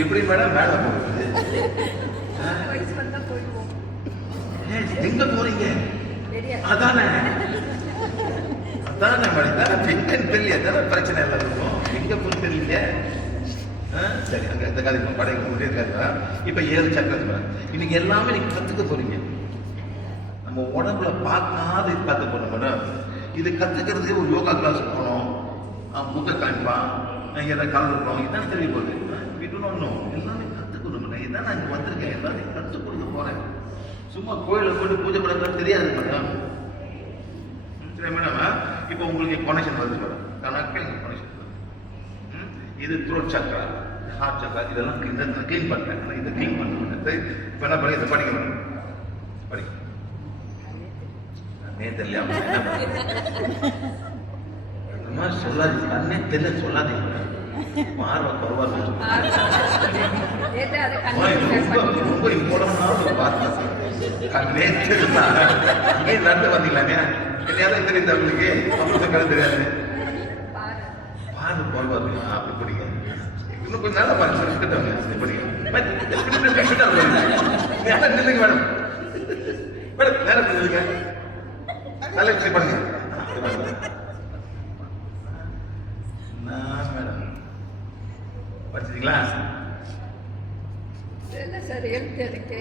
எப்படி மேடம் மேல போகுது? எங்க போறீங்க? அதானே அதானே மேடம், பெண்கள் தெரியல, அதான பிரச்சனை எல்லாம் இருக்கும். எங்க போய் தெரியல. சரி, அங்க இந்த கதை படைக்க முடியாது. இப்ப 7 சக்கரம் மேடம், இன்னைக்கு எல்லாமே நீங்க கத்துக்க போறீங்க. நம்ம உடம்புல பார்க்காத கத்து போறோம் மேடம். இது கத்துக்கிறதுக்கு ஒரு யோகா கிளாஸ் போகணும், புக்கை காமிப்பான், எதை கலந்துருக்கோம், இதான் தெரிய போகுது. வீட்டுன்னு ஒன்றும் எல்லாமே கற்றுக்கணும் மேடம். இதான் நான் இங்கே வந்திருக்கேன், எல்லாத்தையும் கற்றுக் கொடுக்க போகிறேன். சும்மா கோயிலில் போட்டு பூஜை பண்ணுறது தெரியாது மேடம். சரி மேடம், இப்போ உங்களுக்கு கனெக்ஷன் வருது மேடம். கணக்கில் கனெக்ஷன் வருது. இது த்ரோட் சக்கரா, ஹார்ட் சக்கரா, இதெல்லாம் க்ளீன் பண்ணுறேன். இதை க்ளீன் பண்ணுறேன். இப்போ என்ன பண்ணி இதை படிக்க மேடம், படிக்க நேற்று சொல்லாது, கண்ணே தெரியல சொல்லாதீங்க. ஆர்வம் குறைவா ரொம்ப இம்பார்ட்டன்டான ஒரு வார்த்தை. கண்ணே தெரியல நடந்து வந்தீங்களாங்க, என்னையாவது தெரியுது அவங்களுக்கு, அப்புறம் கதை தெரியாது. பாரு குறைவா இருக்கு, அப்படி படிங்க. இன்னும் கொஞ்சம் நல்லா பாருங்க, படிங்க மேடம். மேடம் நேரம் தெரியுதுங்க, நல்ல விஷயம் பண்ணுங்க. மேடம் படிச்சிட்டீங்களா? சார் எழுத்து எனக்கு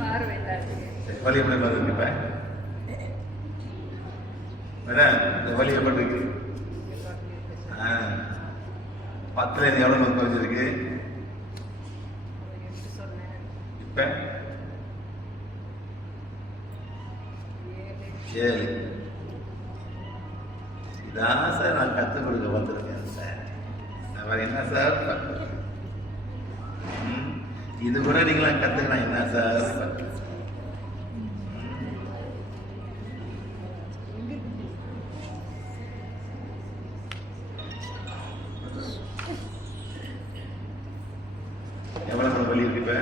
பார்வை வலி எப்படி பாருங்க. இப்ப மேடம் இந்த வலி எப்படி இருக்கு? 10ல எவ்வளவு நோக்கு குறைஞ்சிருக்கு? இப்ப 7. இதான் சார் நான் கற்றுக் கொடுக்க வந்திருக்கேன் சார். அவர் என்ன சார் இது கூட நீங்களாம் கற்றுக்கலாம் என்ன சார்? எவ்வளவு வலி இருக்கு? இப்ப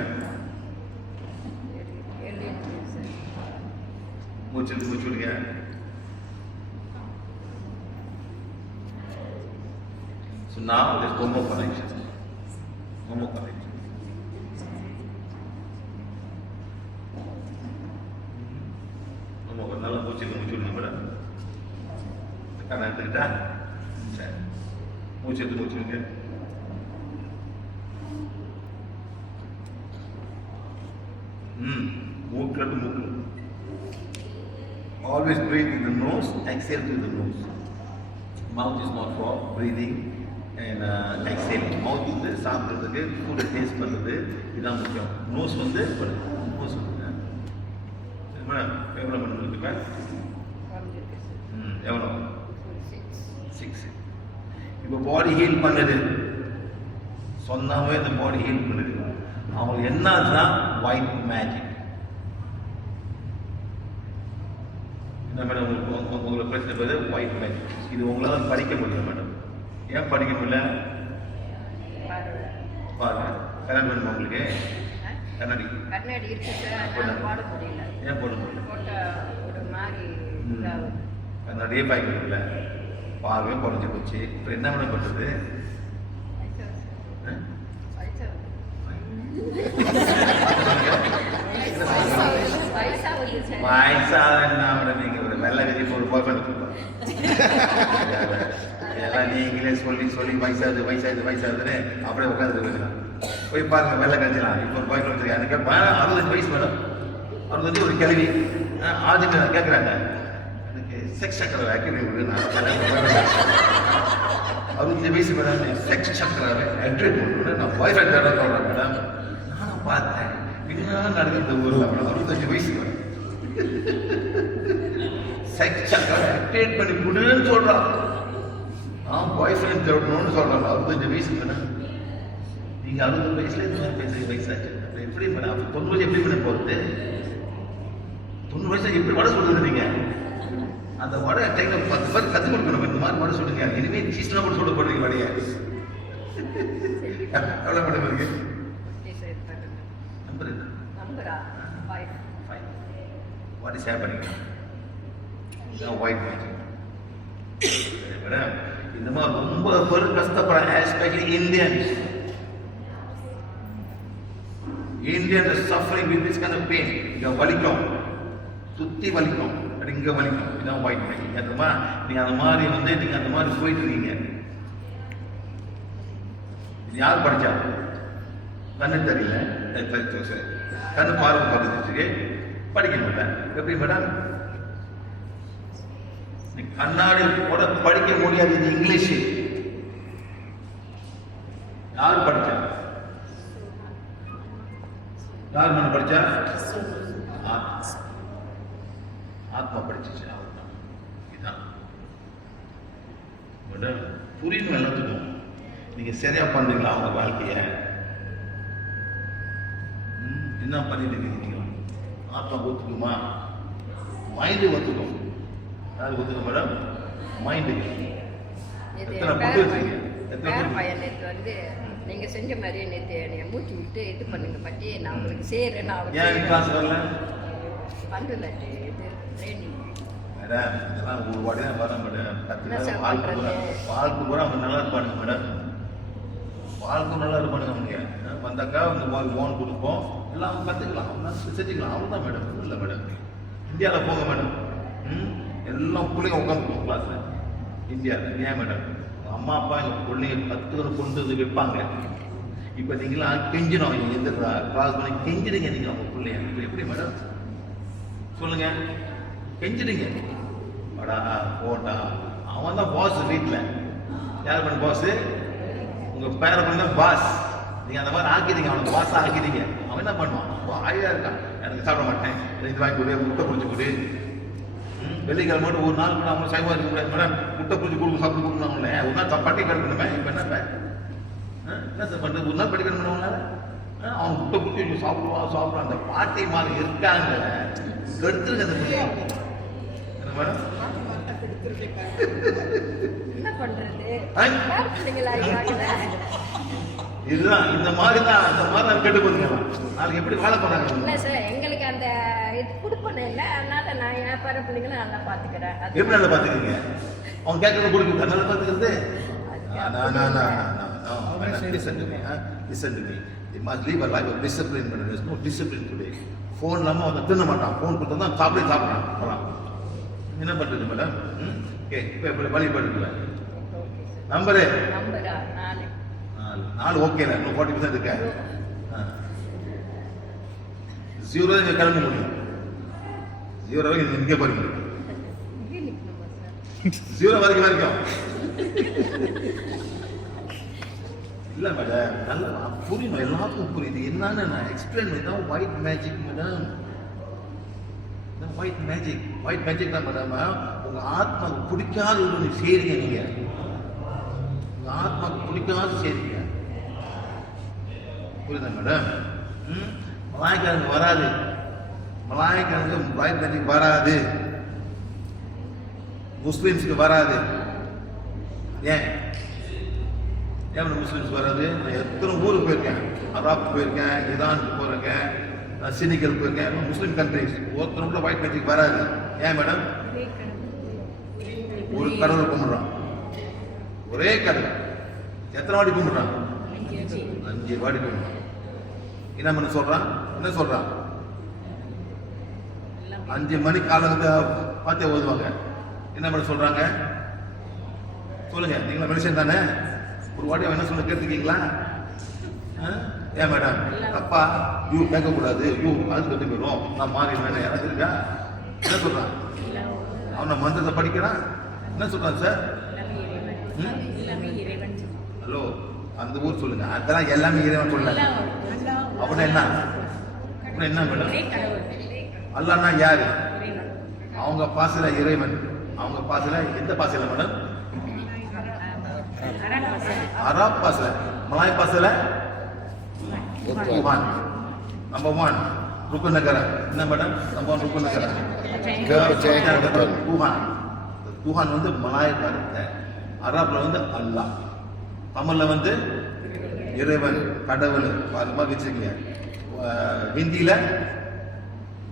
மூச்சு விடுங்க. So now there's one more connection. One more connection. நல்லா மூச்சு விடுங்க மேடம். கண்ணை எடுத்துக்கிட்டா சரி, மூச்சு எடுத்து மூச்சு விடுங்க. மூக்கு மூக்கு. Always breathe in the nose, exhale through the nose. Mouth is not for breathing and exhaling. Mouth வந்து சாப்பிட்றதுக்கு, ஃபுட்டை டேஸ்ட் பண்ணுறது, இதுதான் முக்கியம். நோஸ் வந்து நோஸ் வந்து மேடம் எவ்வளோ பண்ணணும் இருக்கு? எவ்வளோ? 6. இப்போ பாடி ஹீல் பண்ணுது சொன்னாவே இந்த பாடி ஹீல் பண்ணுது. அவங்களுக்கு என்னன்னா ஒயிட் மேஜிக். என்ன மேடம் உங்களுக்கு பிரச்சனை போது ஒயிட் மேஜிக். இது உங்களால் படிக்க முடியல மேடம். ஏன் படிக்க முடியல? பாருங்க, கண்ணாடி வேணுமா உங்களுக்கு? கண்ணாடி இருக்கு சார், போட முடியல. ஏன் போட முடியல? ஒரு மாதிரி கண்ணாடியே பாய்க்க முடியல, பார்வை குறைஞ்சி போச்சு. இப்போ என்ன மேடம் பண்ணுறது? வயசாக நீங்க ஒரு வெள்ளை கட்டி ஒரு பாய் பண்ணுறோம். எல்லாம் நீங்களே சொல்லி சொல்லி வயசாகுது வயசாகுது வயசாகுதுன்னு அப்படியே உட்காந்துருக்கீங்க. போய் பாருங்க, வெள்ளை கழிச்சலாம். இப்போ ஒரு பாய் பண்ணுறதுக்கு எனக்கு 65 வயசு மேடம். 65 ஒரு கிளவி ஆதிங்க கேட்குறாங்க, எனக்கு செக்ஸ் சக்கரை ஆக்டிவிட்டி விடுங்க. 65 வயசு மேடம், செக்ஸ் சக்கரை ஆக்டிவேட் பண்ணுறேன். நான் பாய் ஃப்ரெண்ட் தான் சொல்கிறேன் மேடம். நானும் பார்த்தேன், இதெல்லாம் நடக்குது ஊரில். 65 வயசு மேடம், செக்ஸ் சக்கரை ஆக்டிவேட் பண்ணி கொடுன்னு சொல்கிறான். நான் பாய் ஃப்ரெண்ட் தேடணும்னு சொல்கிறேன். 65 வயசு மேடம். நீங்கள் 60 வயசுல இந்த மாதிரி பேசுகிற வயசாச்சு. அப்போ எப்படி மேடம்? அப்போ 90 வயசு எப்படி மேடம் போகிறது? 90 வயசு எப்படி வடை சொல்லுறது? நீங்கள் அந்த வடை டைமில் 10 பேர் கற்றுக் கொடுக்கணும். இந்த மாதிரி வடை சொல்லுங்க. இனிமேல் சீஸ்லாம் கூட சொல்ல போடுறீங்க வடையை. எவ்வளோ மேடம் இருக்கு? நம்பர் என்ன? What is happening? Now white magic. Madam, இந்த மாதிரி ரொம்ப பேர் கஷ்டப்படுறாங்க, especially Indians. Indians are suffering with this kind of pain. இங்க வலிக்கும், சுத்தி வலிக்கும், அது இங்க வலிக்கும். இதான் ஒயிட் மேஜிக். நீங்க அந்த மாதிரி வந்து நீங்க அந்த மாதிரி போயிட்டு இருக்கீங்க. இது யார் படிச்சா? கண்ணு தெரியல, கண்ணு பார்வை பார்த்துட்டு படிக்க மாட்டேன். எப்படி மேடம்? கண்ணாடி கூட படிக்க முடியாது. இது இங்கிலீஷ். யார் படிச்சா? யார் மன படிச்சா? ஆத்மா படிச்சிச்சு. இதுதான் புரியணும் எல்லாத்துக்கும். நீங்க சரியா பண்றீங்களா அவங்க வாழ்க்கைய? என்ன பண்ணிட்டு இருக்கீங்க? ஆத்மா ஒத்துக்குமா? மைண்டு ஒத்துக்கும். யாரு ஒத்துக்கும் மேடம்? மைண்டு. எத்தனை புட்டு வச்சுருக்கீங்க? எத்தனை நேற்று வந்து நீங்க செஞ்ச மாதிரியே நேற்று என்னை மூச்சு விட்டு இது பண்ணுங்க பற்றி நான் உங்களுக்கு செய்யறேன். ஏன் கிளாஸ் வரல? பண்ணல இது ட்ரைனிங் மேடம். இதெல்லாம் ஒரு வாட்டி தான் வரேன் மேடம். வாழ்க்கை பூரா அவங்க நல்லா இருப்பானுங்க மேடம். வாழ்க்கை நல்லா இருப்பானுங்க. அவங்க வந்தாக்கா அவங்க லோன் கொடுப்போம், எல்லாம் அவங்க கற்றுக்கலாம், அவங்க செஞ்சுக்கலாம். அவங்க தான் மேடம். இல்லை மேடம், இந்தியாவில் போங்க மேடம். எல்லாம் பிள்ளைங்க உட்காந்துருக்கோம் கிளாஸில் இந்தியாவில். ஏன் மேடம்? அம்மா அப்பா எங்கள் பிள்ளைங்க கற்றுக்கணும் கொண்டு வந்து வைப்பாங்க. இப்போ நீங்களாம் கெஞ்சிடும். நீங்கள் எந்த கிளாஸ் பண்ணி கெஞ்சிடுங்க நீங்கள் அவங்க பிள்ளைங்க. இப்போ எப்படி மேடம் சொல்லுங்க? கெஞ்சிடுங்க. வாடா போட்டா. அவன் தான் பாஸ் வீட்டில். யார் பண்ண பாஸ்? உங்கள் பேரை பண்ணி தான் பாஸ். நீங்கள் அந்த மாதிரி ஆக்கிட்டீங்க, அவனுக்கு பாஸாக ஆக்கிட்டீங்க. அவன் என்ன பண்ணுவான்? ஆயியா இருக்கான். எனக்கு சாப்பிட மாட்டேன், இது வாங்கி கொடு, முட்டை குடிச்சு கொடு. வெள்ளிக்கிழமை மட்டும் ஒரு நாள் கூட அவங்க சைவம் இருக்க முடியாது மேடம். முட்டை குடிச்சு கொடுக்க சாப்பிட்டு கொடுக்கணும்ல. ஒரு நாள் பட்டி கட்டணுமே. இப்போ என்ன சார் பண்ணுறது? ஒரு நாள் பட்டி கட்டணும்ல. அவன் முட்டை குடிச்சு சாப்பிடுவான். அந்த பாட்டி மாதிரி இருக்காங்க. கெடுத்துருங்க அந்த பிள்ளைங்க. என்ன மேடம்? என்ன பண்றது? இதுதான் இந்த மாதிரி தான். அந்த மாதிரி தான் கெட்டு போதுங்க. நாளைக்கு எப்படி வாழ போறாங்க? இல்லை சார், எங்களுக்கு அந்த இது கொடுப்பன இல்லை. அதனால நான் என் பேர பிள்ளைங்களை நல்லா பார்த்துக்கிறேன். எப்படி நல்லா பார்த்துக்கிறீங்க? அவங்க கேட்கறது கொடுக்குறது நல்லா பார்த்துக்கிறது. Listen to me. You must live a life of discipline. But there is no discipline today. Phone இல்லாமல் அவன் தின்ன மாட்டான். ஃபோன் கொடுத்தா தான் சாப்பிட்றான். போகலாம். என்ன பண்ணுறது மேடம்? ஓகே, இப்போ எப்படி வழிபடுறீங்களா? நம்பரு 4 ஓகே இல்லை, இன்னும் 40% இருக்கா? 0 நீங்கள் கிளம்ப முடியும். 0 வரைக்கும் நிற்க போறீங்க. 0 வரைக்கும் இல்லை மேடம். நல்லா புரியணும், எல்லாத்துக்கும் புரியுது. என்னன்னு நான் எக்ஸ்பிளைன் பண்ணி தான். White magic madam. White magic தான் மேடம். உங்கள் ஆத்மாவுக்கு பிடிக்காத ஒன்று செய்றீங்க. நீங்கள் உங்கள் ஆத்மாவுக்கு பிடிக்காத செய்றீங்க. புரியுதா மேடம்? மலாய்க்காரங்க வராது. மலாய்க்காரங்க ஒயிட் மேஜிக் வராது. முஸ்லிம்ஸுக்கு வராது. ஏன் முஸ்லிம்ஸ் வராது? நான் எத்தனை ஊருக்கு போயிருக்கேன். அராப் போயிருக்கேன், ஈரானுக்கு போயிருக்கேன், நான் சினிக்கல் போயிருக்கேன். முஸ்லீம் கண்ட்ரிஸ் ஒருத்தரும் கூட ஒயிட் மேஜிக் வராது. ஏன் மேடம்? ஒரு கடவுளை கும்பிடுறான். ஒரே கடவுள். எத்தனை வாட்டி கும்பிடுறான்? 5 வாட்டி கும்பிடுறான். என்ன பண்ண சொல்றான்? 5 மணி காலத்தை பார்த்தே ஓதுவாங்க. என்ன பண்ண சொல்றாங்க? சொல்லுங்க. நீங்களா மனுஷன் தானே? ஒரு வாட்டி அவன் என்ன சொல்ல கேட்டுருக்கீங்களா? ஏன் மேடம் அப்பா யூ கேட்கக்கூடாது, யூ அது கட்டு போயிடும், நான் மாறிடுவேன். யாராவது இருக்கா? என்ன சொல்றான்? அவனை மந்திரத்தை படிக்கிறான். என்ன சொல்றான் சார்? ஹலோ, அந்த ஊர் சொல்லுங்க. அதெல்லாம் எல்லாமே இறைவன் சொல்லல. அப்படின்னா என்ன? அப்படின்னா என்ன மேடம்? அல்லாஹ்னா யாரு? அவங்க பாசையில இறைவன். அவங்க பாசையில எந்த பாசையில மேடம்? அராப் பாசையில. மலாய் பாசையில Tuhan. Number 1 rukun negara. என்ன madam? Number 1 rukun negara. Tuhan. Tuhan வந்து மலாய் வார்த்தை. அரபுல வந்து அல்லாஹ். தமிழ்ல வந்து இறைவன், கடவுள். அது மாதிரி வச்சிருக்கீங்க. ஹிந்தியில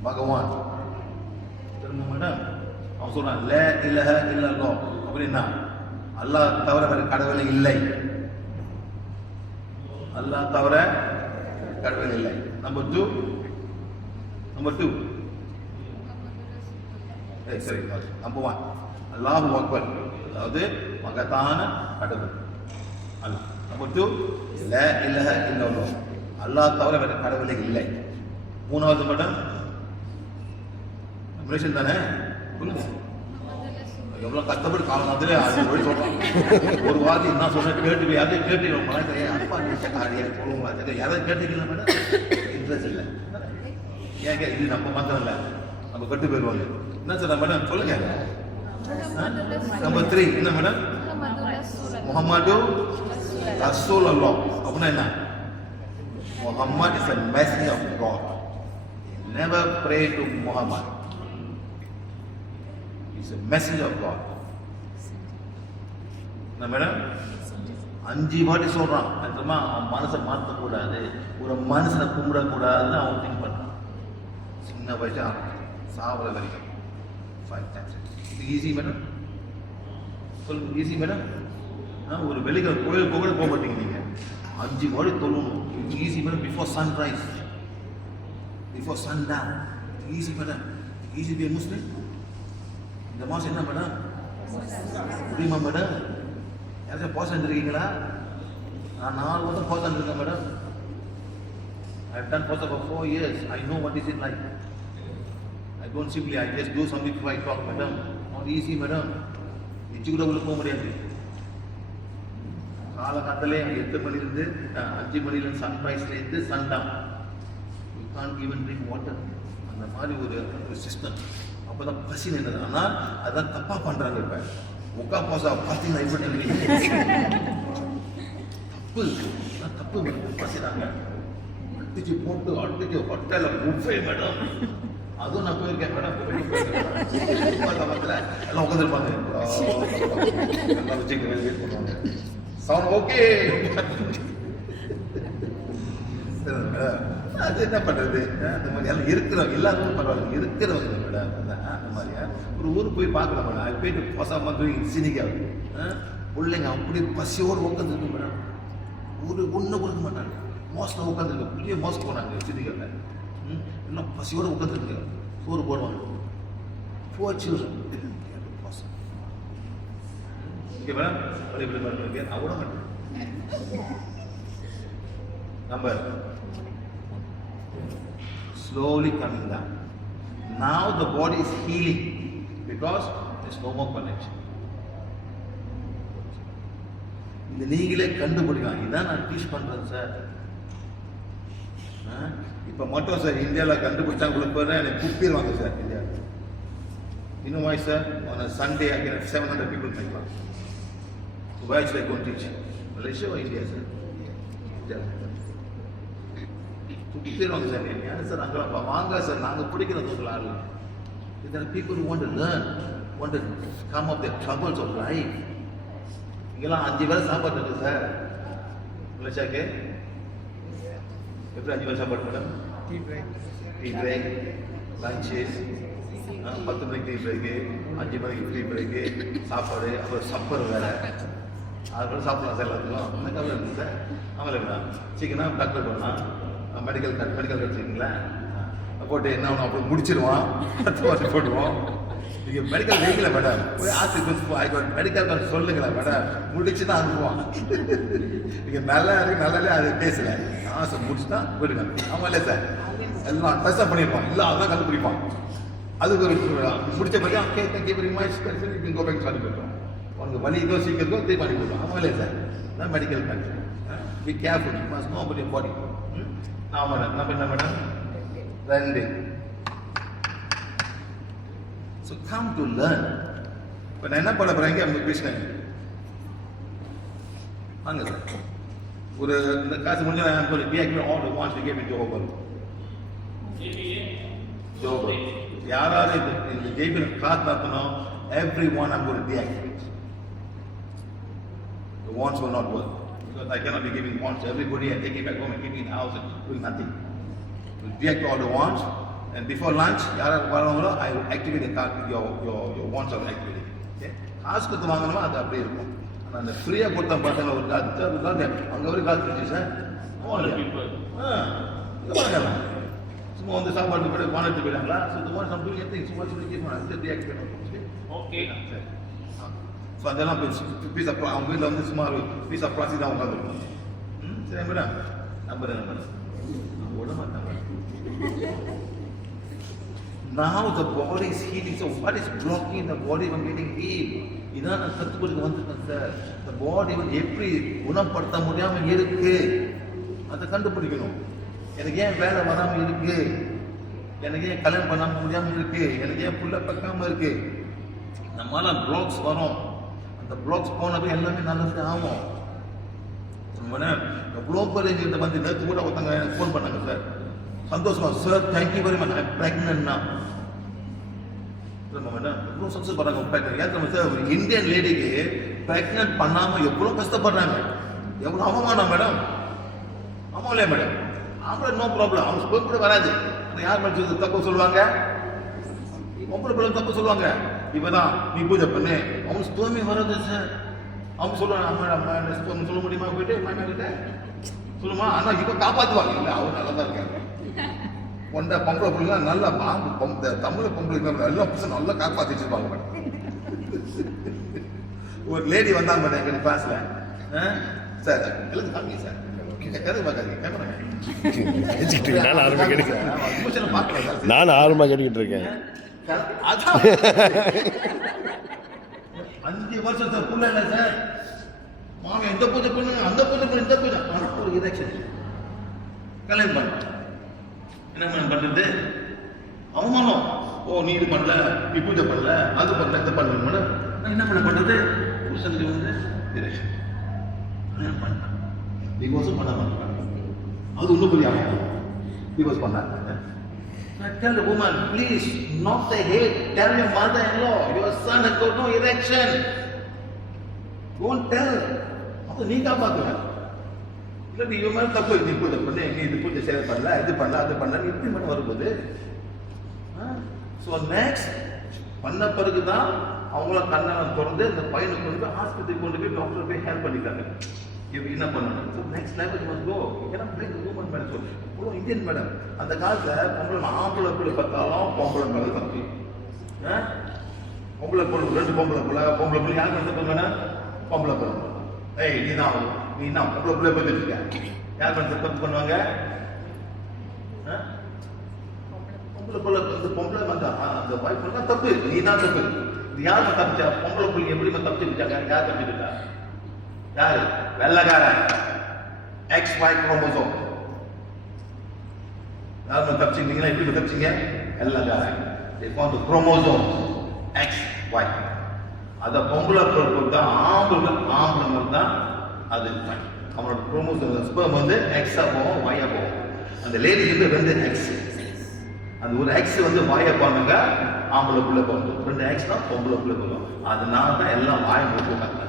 பகவான். தெரியுமா மேடம்? அவன் சொல்றான் லா இலாஹ இல்லல்லாஹ் அப்படின்னா அல்லாஹ் தவிர வேற கடவுள் இல்லை. அல்லாஹ் தவிர கடவுள் இல்லை. நம்பர் 2 சரி, நம்பர் 1 அல்லாஹு அக்பர், அதாவது மகத்தான கடவுள் அல்லாஹ். நம்பர் 2 லா இலாஹ இல்லல்லாஹ், அல்லாஹ் தவிர வேற கடவுளே இல்லை. மூணாவது மேடம் மனுஷன் தானே, எவ்வளவு கஷ்டப்பட்டு காலத்துல அது வழி சொல்றான். ஒரு வார்த்தை என்ன சொன்ன கேட்டு யாரையும் கேட்டுக்கலாம், அப்பா காரியா சொல்லுவாங்க, யாராவது கேட்டுக்கலாம் மேடம், இன்ட்ரெஸ்ட் இல்லை. ஏங்க இது நம்ம மாத்திரம் இல்லை, நம்ம கட்டு போயிடுவாங்க. என்ன சொல்ற மேடம் சொல்லுங்க. நம்பர் 3 என்ன மேடம்? முஹம்மது ரசூலுல்லாஹ். அப்படின்னா என்ன? Muhammad is a messenger of God. Never pray to Muhammad. He's a messenger of God. என்ன மேடம்? 5 வாட்டி சொல்றான். அதுமா அவன் மனசை மாற்றக்கூடாது, ஒரு மனுஷனை கும்பிடக்கூடாதுன்னு அவன் திங்க் பண்றான். சின்ன வயசு சாவர வரைக்கும் 5 times. இது ஈஸி மேடம்? சொல்லுங்க, ஈஸி மேடம்? ஒரு வெளிக்கிற கோயிலுக்கு கூட போக மாட்டீங்க நீங்க, 5 வாட்டி சொல்லணும். Easy madam. Before sunrise, before sun down. Easy madam. Easy be Muslim. இந்த மாதம் என்ன மேடம் முடியுமா மேடம்? யாராச்சும் போஸ்ட் வந்துருக்கீங்களா? நான் 4 வருஷம் போஸ்ட் வந்துருக்கேன் madam. I have done post for 4 years. I know what is it like. I don't simply, I just do something before I talk, madam. Not easy, madam. நிச்சயம் கூட உள்ள போக முடியாது. காலகட்டத்திலே 8 மணிலிருந்து 5 மணிலிருந்து சன்ரைஸ்லேருந்து sun down. You can't even drink water. அந்த மாதிரி ஒரு சிஸ்டம். அப்போ தான் பசி நின்றது. ஆனால் அதான் தப்பாக பண்ணுறாங்க. இப்போ முக்கா போசா பார்த்தீங்கன்னா எப்படி தப்பு தப்பு பசினாங்க. அடிச்சு போட்டு அடிச்சு ஹோட்டலில் புஃபே மேடம். அதுவும் நான் போயிருக்கேன் மேடம். எல்லாம் உட்காந்துருப்பாங்க, எல்லாம் வச்சு வெயிட் பண்ணுவாங்க. Sound okay. அது என்ன பண்றது? அந்த மாதிரி எல்லாம் இருக்கிறவங்க எல்லாருக்கும் பரவாயில்ல, இருக்கிறவங்க மேடம். அந்த மாதிரியா ஒரு ஊருக்கு போய் பார்க்கலாம் மேடம். அது போயிட்டு பசாம சினிக்காது பிள்ளைங்க அப்படி பசியோடு உட்காந்துருக்கு மேடம். ஒன்று கொடுக்க மாட்டாங்க. மோஸ்ட்ல உட்காந்துருக்கு. பெரிய மோஸ்ட் போனாங்க சினிக்கல்ல. எல்லாம் பசியோடு உட்காந்துருக்கு. சோறு போடுவாங்க. 4 children. Okay, madam? Number slowly coming down. Now the body is healing because there's no more connection. இந்த நீங்களே கண்டுபிடிக்கலாம். இதான் நான் டீச் பண்றேன் சார். இப்போ மட்டும் சார் இந்தியாவில் கண்டுபிடிச்சா உங்களுக்கு எனக்கு கூப்பிடுவாங்க சார் இந்தியா. இன்னும் வாய் sir on a Sunday I get 700 people in my class. So why should I go and teach? Malaysia or India, sir? கூப்பிடுவாங்க சார். யார் சார் அங்கே வாங்க சார், நாங்கள் பிடிக்கிறது உங்களை ஆள். There are people who want to learn, want to come up their troubles of life. இங்கெல்லாம் 5 வேளை சாப்பாடு இருக்குது சார் மலேசியாவுக்கு. எப்படி 5 வேளை சாப்பாடு மேடம்? டீ பிரேக், லஞ்சு, 10 மணிக்கு டீ பிரேக்கு, 5 மணிக்கு டீ பிரேக்கு, சாப்பாடு, அப்புறம் சப்பர் வேறு. அதுக்கப்புறம் சாப்பிடலாம் சார் எல்லாத்துக்கும். அந்த கவலை இருக்குது சார். ஆமாம் இல்லைங்களா? சீக்கிரம் டாக்டர் போடலாம், மெடிக்கல் கார்டு வச்சுருக்கீங்களா போட்டு என்ன ஒன்று அப்படி முடிச்சிடுவான், 10 வருஷம் போட்டுருவோம். நீங்கள் மெடிக்கல் வெஹிக்கில் மேடம் போய் ஆஸ்பத்திரி மெடிக்கல் கார்டு சொல்லுங்களேன் மேடம், முடிச்சு தான் அனுப்புவான். நீங்கள் நல்லா இருக்கு நல்லா அது பேசலை, ஆசை முடிச்சுதான் போயிடுங்க. ஆமாம் இல்லை சார், எல்லாம் டெஸ்டாக பண்ணியிருப்பான், இல்லை அதெல்லாம் கண்டுபிடிப்பான். அதுக்கு ஒரு முடிச்ச பிறகு okay thank you very much go back சொல்லி போயிடுவோம். உனக்கு வலி இதோ சீக்கிரம் திருப்பி பண்ணி போயிடுவோம். ஆமாம் இல்லை சார், தான் medical card. Be careful, you must know about your body. ஆமாம் மேடம். நம்ம என்ன madam 2. So come to learn. இப்போ நான் என்ன பண்ண போகிறேங்க கிருஷ்ணன் வாங்க சார். ஒரு இந்த காசு முடிஞ்சு நான் சொல்லி deactivate all the wants to give it ஜோபர். ஜோபர் யாராவது இந்த ஜெய்பில் காசு நடத்தணும், everyone I'm going to deactivate. The wants will not work because I cannot be giving wants to everybody and taking it back home and keeping it in the house and doing nothing. We'll deactivate all the wants. And before lunch, I will activate your wants of activity. Okay? Ask the வாங்கணுமா அது அப்படியே இருக்கும். அந்த ஃப்ரீயாக கொடுத்த பசங்க ஒரு காலத்து அங்கே வரைக்கும் காலத்து சார் சும்மா வந்து சாப்பாடு போய்ட்டு பானட்டு போயிட்டாங்களா சுத்தமாக சம்திங் எத்திங் சும்மா சொல்லி ரியாக்ட் பண்ணுவோம் ஓகே சரி ஸோ அதெல்லாம் பீஸ் அப்ளா அவங்க வீட்டில் வந்து சும்மா பீஸ் அப்ளாசி தான் உட்காந்துருக்கும் சரி மேடம் நம்பர் விட மாட்டாங்க. Now the body is healing. So what is blocking the body from getting healed? இதான் நான் கற்றுக்கொடுக்க வந்திருக்கேன் சார். இந்த பாடி வந்து எப்படி குணப்படுத்த முடியாமல் இருக்கு அதை கண்டுபிடிக்கணும். எனக்கு ஏன் வேலை வராமல் இருக்கு, எனக்கு ஏன் கல்யாணம் பண்ணாமல் முடியாமல் இருக்கு, எனக்கு ஏன் புள்ள பக்காமல் இருக்கு, நம்மளால பிளாக்ஸ் வரும். அந்த பிளாக்ஸ் போனப்போ எல்லாமே நல்லது ஆகும். எவ்வளோ பேர் எங்கிட்ட வந்து நேற்று கூட ஒருத்தங்க எனக்கு ஃபோன் பண்ணாங்க சார், சந்தோஷமா sir thank you very much, I'm ப்ரெக்னென்ட்னா மேடம் எவ்வளோ சக்ஸஸ் பண்ணுறாங்க. ஏன் சார் ஒரு இந்தியன் லேடிக்கு ப்ரெக்னென்ட் பண்ணாமல் எவ்வளோ கஷ்டப்படுறாங்க, எவ்வளோ அவமானம் மேடம். ஆமாம் இல்லையா மேடம்? ஆம்பளை நோ ப்ராப்ளம், அவங்க ஸ்போக் கூட வராது. யார் மேடம் தப்பு சொல்லுவாங்க, பொம்பளை பிள்ளை தப்பு சொல்லுவாங்க. இப்போதான் நீ பூஜை பண்ணு, அவங்க ஸ்போமே வராது சார். அவங்க சொல்லுவாங்க அம்மா சொல்ல முடியுமா போயிட்டு மாமா கிட்ட சொல்லுமா, ஆனால் இப்போ காப்பாற்றுவாங்க. இல்லை அவங்க நல்லா தான் இருக்காங்க. பொண்டை பொம்பளை பிள்ளைலாம் நல்லா தமிழ் பொம்பளை எல்லாம் பசங்க நல்லா காப்பாற்றி வச்சிருப்பாங்க மேடம். ஒரு லேடி வந்தாங்க மேடம் எங்கள் கிளாஸ்ல, சார் எழுது காமி சார் கதை பார்க்காதீங்க, நான் ஆர்வமா கேட்டுக்கிட்டு இருக்கேன். அதான் 5 வருஷம் சார் புள்ள இல்லை சார். மாமி இந்த பூஜை பண்ணுங்க, அந்த பூஜை பண்ணு, இந்த பூஜை ஒரு எலெக்ஷன் கல்யாணம் பண்ண என்ன மேடம் பண்றது? அவமானம். ஓ நீ இது பண்ணல, நீ பூஜை பண்ணல, அது பண்ணல, இது பண்ணல மேடம். நான் என்ன பண்ண பண்றது? புருஷனுக்கு வந்து எலெக்ஷன் கல்யாணம் பண்ண டிவோர்ஸும் பண்ண மாட்டேன். அது ஒன்றும் பெரிய ஆகும். டிவோர்ஸ் பண்ணாங்க. I tell the woman, please, knock the head. Tell your mother-in-law, your son has got no erection. Don't tell. அப்போ நீ காப்பாற்றுங்க. இல்லை நீ இவன் மேலே தப்பு நீ பூஜை பண்ணு, நீ இது பூஜை சேவை பண்ணல, இது பண்ணல, அது பண்ணல, இப்படி மட்டும் வரும்போது ஸோ நெக்ஸ்ட் பண்ண பிறகு தான் அவங்கள கண்ணனை திறந்து இந்த பையனை கொண்டு போய் ஹாஸ்பிட்டலுக்கு கொண்டு போய் டாக்டர் போய் ஹெல்ப் பண்ணிட்டாங்க. இப்போ என்ன பண்ணணும்? So next level must go. ஏன்னா பிளேக் உமன் மேடம் சொல்லு இவ்வளோ இந்தியன் மேடம். அந்த காலத்தில் பொம்பளை ஆம்பளை பிள்ளை பார்த்தாலும் பொம்பளை மேலே தப்பி, பொம்பளை பிள்ளை 2 பொம்பளை பிள்ளை யார் வந்து பண்ணுவேன்னா பொம்பளை பிள்ளை. ஏய் நீ தான் பொம்பளை பிள்ளை பார்த்துட்டு இருக்க, யார் வந்து தப்பு பண்ணுவாங்க? பொம்பளை பிள்ளை வந்து பொம்பளை வந்தா அந்த வாய்ப்பு பண்ணா தப்பு, நீ தான் தப்பு. இது யார் தப்பிச்சா? பொம்பளை பிள்ளை எப்படி தப்பிச்சுட்டாங்க? யார் தப்பிச்சுட்டா? யாரு? வெள்ளக்காரன் XY குரோமோசோம். யார் தப்பிச்சிங்களா? எப்படி தப்பிச்சிங்க? வெள்ளக்காரன். They found the chromosome XY. அத பொம்பளை பொருள் தான் ஆம்பளை தான் அது அவனோட குரோமோசோம் ஸ்பெர்ம் வந்து X-ஆ போகும், Y-ஆ போகும். அந்த லேடி வந்து 2 X. அந்த ஒரு X வந்து Y-ஆ போனாங்க, ஆம்பளை புள்ள போகும். 2 X தான் பொம்பளை புள்ள போகும். அதனால தான் எல்லாம் வாயை போட்டுருக்காங்க.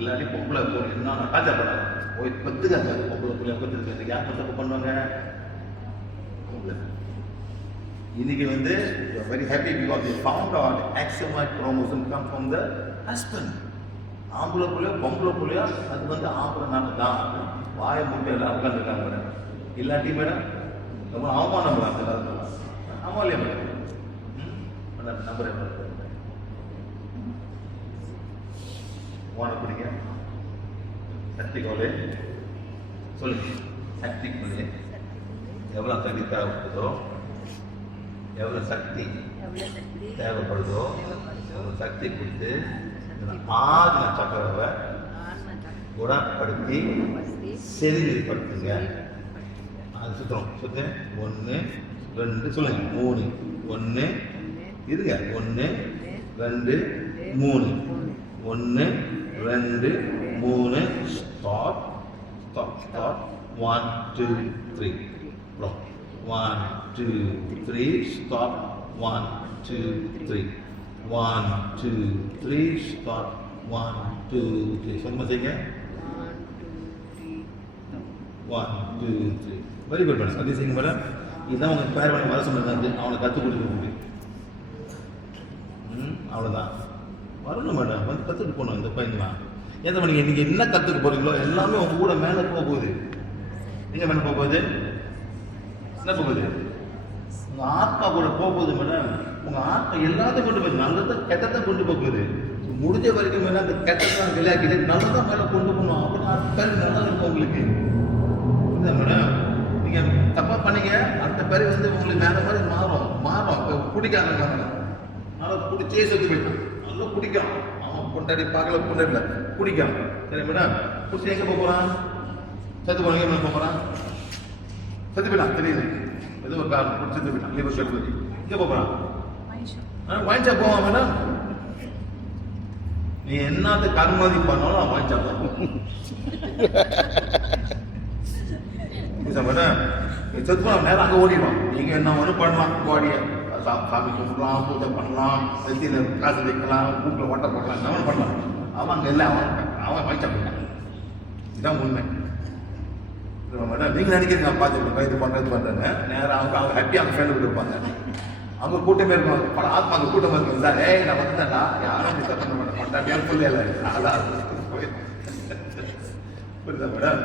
இல்லாட்டி பொம்பளை போய் என்ன டாச்சா பண்ணாங்க, போய் பத்துக்காங்க பொம்பளை பிள்ளை பத்துருக்கு. யார் தப்பு பண்ணுவாங்க? இன்னைக்கு வந்து very happy because they found out XY chromosome come from the husband. ஆம்பளை பிள்ளை பொம்பளை பிள்ளையா அது வந்து ஆம்பளை நாட்டு தான் வாயை மூட்டை எல்லாம் உட்காந்துருக்காங்க மேடம். இல்லாட்டி மேடம் ரொம்ப அவமானம் மேடம் அந்த காலத்தில். ஆமா இல்லையா மேடம்? மேடம் நம்பர் என்ன பிடிங்க? சக்தி கோலே சொல்லுங்க. சக்தி கோலே எவ்வளோ சக்தி தேவைப்படுதோ, எவ்வளோ சக்தி தேவைப்படுதோ சக்தி கொடுத்து ஆத்ம சக்கரவை குணப்படுத்தி செறிவுபடுத்துங்க. அது சுத்தம் சுத்த 1 2 சொல்லுங்க 3 1 இருங்க 1 2 3 1 2 3 ஸ்டாப் 1 2 3 1 2 3 ஸ்டாப் 1 2 3 1 2 3 ஸ்டாப் 1 2 3 சொல்லுங்க செய்யுங்க 1 2 3 வெரி குட் மேடம். அதே செய்யுங்க மேடம். இதுதான் உங்க பேர் பண்ணி வர சொன்னது, அவனை கற்றுக் கொடுக்க முடியும். அவ்வளோதான் வரணும் மேடம், வந்து கற்றுட்டு போகணும் இந்த பையன்லாம். எத்தனை மணிக்கு நீங்க என்ன கத்துக்க போறீங்களோ எல்லாமே உங்க கூட மேல போகுது. எங்க மேல போகுது? என்ன போகுது? உங்க ஆத்மா கூட போகுது மேடம். உங்க ஆத்மா எல்லாத்தையும் கொண்டு போகுது. நல்லதை கெட்டதை கொண்டு போகுது. முடிஞ்ச வரைக்கும் மேல அந்த கெட்டதான் விளையாக்கிட்டு நல்லதான் மேல கொண்டு போகணும். அப்படின்னு அடுத்த நல்லா இருக்கும் உங்களுக்கு. புரியுதா மேடம்? நீங்க தப்பா பண்ணீங்க, அடுத்த பேரு உங்களுக்கு மேல மாதிரி மாறும். இப்போ குடிக்காம நல்லா குடிச்சே செத்து போயிட்டான். நல்லா குடிக்கான். அவன் கொண்டாடி பார்க்கல, கொண்டாடல, குடிக்கான். சரி மேடம், குடிச்சு எங்க போறான்? செத்து போன எங்க போறான்? செத்து போயிட்டான். தெரியுது, ஏதோ ஒரு காரணம் குடிச்சு செத்து போயிட்டான். லிவர் செத்து போய் எங்க போறான்? வாயின் ஷாப் போவான் மேடம். நீ என்னது கர்மாதி பண்ணாலும் அவன் வாயின் ஷாப் தான் மேடம். நீ செத்து போன நேரம் அங்கே ஓடிடுவான். நீங்க என்ன ஒன்றும் பண்ணலாம், பாடிய சாமி கும்பிடலாம், பூஜை பண்ணலாம், வெத்தியில காசு வைக்கலாம், கூப்பில் ஓட்ட போடலாம், என்ன பண்ணலாம். அவன் அங்கே இல்லை, அவன் வாயின் ஷாப் போயிட்டான். இதுதான் உண்மை மேடம். நீங்க நினைக்கிறீங்க பார்த்து இது பண்றேன்னு. நேரம் அவங்க ஹாப்பியாக அவங்க ஃப்ரெண்டு இருப்பாங்க. அவங்க கூட்டமே இருக்கும். பல ஆத்மா அங்கே கூட்டம் இருக்கும் சார். நான் வந்துட்டேன்டா, யாரும் பண்ண மாட்டேன் மாட்டாட்டியாலும் சொல்லல. புரியுதா மேடம்?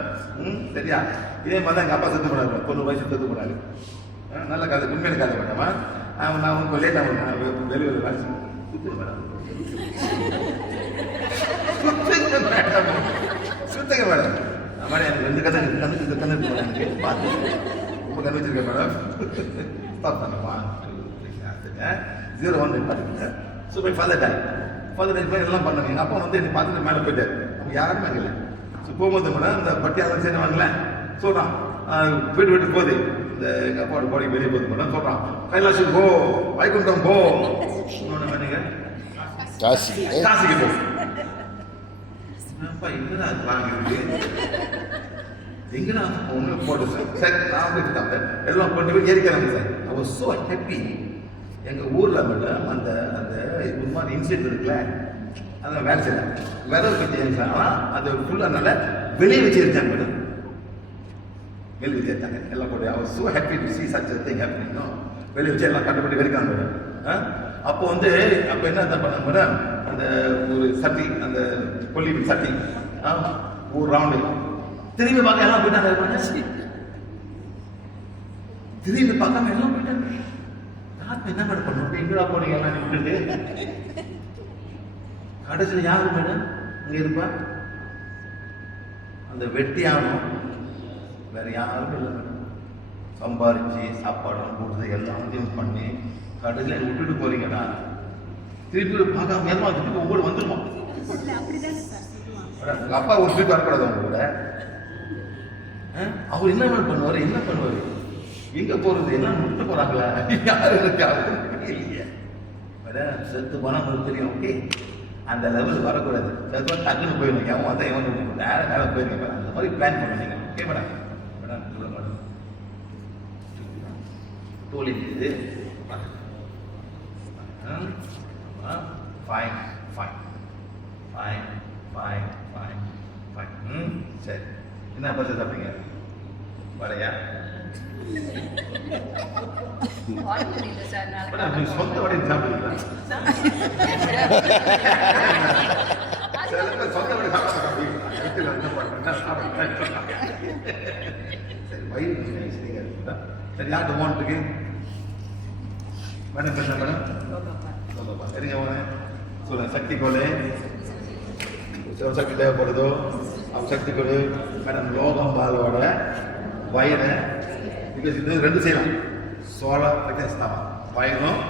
சரியா? இதே மாதிரி தான் எங்கள் அப்பா செத்து போனாரு. 90 வயசு செத்து போனாரு. நல்ல கதை, உண்மையான கதை மேடம். நான் உங்களுக்கு லேட்டாக வெளியே மேடம் சுத்தங்க மேடம். மேடம் எனக்கு 2 கதை கண்ணு எனக்கு பார்த்து ரொம்ப கண்ணு வச்சிருக்கேன் மேடம். ஸ்டாப் பண்ணமா 0-1 பார்த்துக்கிங்க. ஸோ போய் ஃபாதர் டைம் எல்லாம் பண்ணாங்க. அப்போ என்னை பார்த்துட்டு மேலே போயிட்டார். அவங்க யாருமே அங்கே இல்லை. ஸோ போகும்போது கூட இந்த பட்டியாளர் செய்வாங்களே சொல்கிறான், வீட்டு போகுது. இந்த எங்கள் அப்பாவோட பாடி வெளியே போகுது மேடம். சொல்கிறான், கைலாஷுக்கு போ, வைகுண்டம் போ, காசிக்கு போ. என்னப்பா எங்கடா வாங்கிருக்கு, எங்கடா ஒன்று போட்டு சார். சரி நான் போயிட்டு எல்லாம் கொண்டு போய் ஏறிக்கிறாங்க sir. I was so happy. எங்கள் ஊரில் மேடம் அந்த அந்த இது மாதிரி இன்சிடென்ட் இருக்குல்ல, அதெல்லாம் வேலை செய்யலாம். விரல் பற்றி ஆனால் அது ஃபுல்லாக வெளியே வச்சுருந்தாங்க மேடம். வெளியே வச்சுருந்தாங்க எல்லாம் போட்டு. ஐ was so happy to see such thing happening. வெளியே வச்சு எல்லாம் கட்டுப்பட்டு வெடிக்கிறாங்க மேடம். அப்போ அப்போ என்ன பண்ணாங்க மேடம், அந்த ஒரு சட்டி, அந்த கொல்லி சட்டி ஒரு ரவுண்டு திரும்பி பார்க்க எல்லாம் போயிட்டாங்க. திரும்பி பார்க்காம எல்லாம் போயிட்டாங்க. என்ன மேடம் பண்ணுவோம், எங்கடா போனீங்க எல்லாம் விட்டுட்டு? கடைசியில் யாரு மேடம் இங்க இருப்பா? அந்த வெட்டியானம் வேற யாரும் இல்லை மேடம். சம்பாரிச்சு சாப்பாடு போடுறது எல்லாத்தையும் பண்ணி கடைசியில் விட்டுட்டு போறீங்கடா. திருப்பி பார்க்காம ஏதாவது உங்களோட வந்துருமா? உங்க அப்பா ஒரு திருப்பி வரக்கூடாது அவங்க கூட. அவர் என்ன பண்ணுவாரு, என்ன பண்ணுவாரு, எங்க போறது, எல்லாம் விட்டு போறாங்களா, யாரு இருக்காங்க இல்லையா மேடம். செத்து போனா உங்களுக்கு தெரியும். ஓகே, அந்த லெவல் வரக்கூடாது. செத்து டக்குன்னு போயிடும். எவன் வந்தா எவன் நேரம் போயிருங்க. அந்த மாதிரி பிளான் பண்ணுவீங்க. Okay madam. மேடம் இவ்வளோ மேடம் டோலி இது fine fine fine fine fine fine. சரி, என்ன பச்சை சாப்பிட்டீங்க? வரையா சொந்த வடையை சாப்பிடுங்களா? சொந்த வடை சாப்பிட சரி, வயிறு சரி. யார்கிட்ட போனதுக்கு மேடம் பேச மேடம் சரிங்க சொல்லுங்க. சக்தி கோலை சக்தி தேவைப்படுதோ அவங்க சக்தி கோலை மேடம். லோகம் பாலோட வயிறு பிகாஸ் இது 2 செய்யலாம். சோலார் பிளெக்ஸ் தான் வயிறும்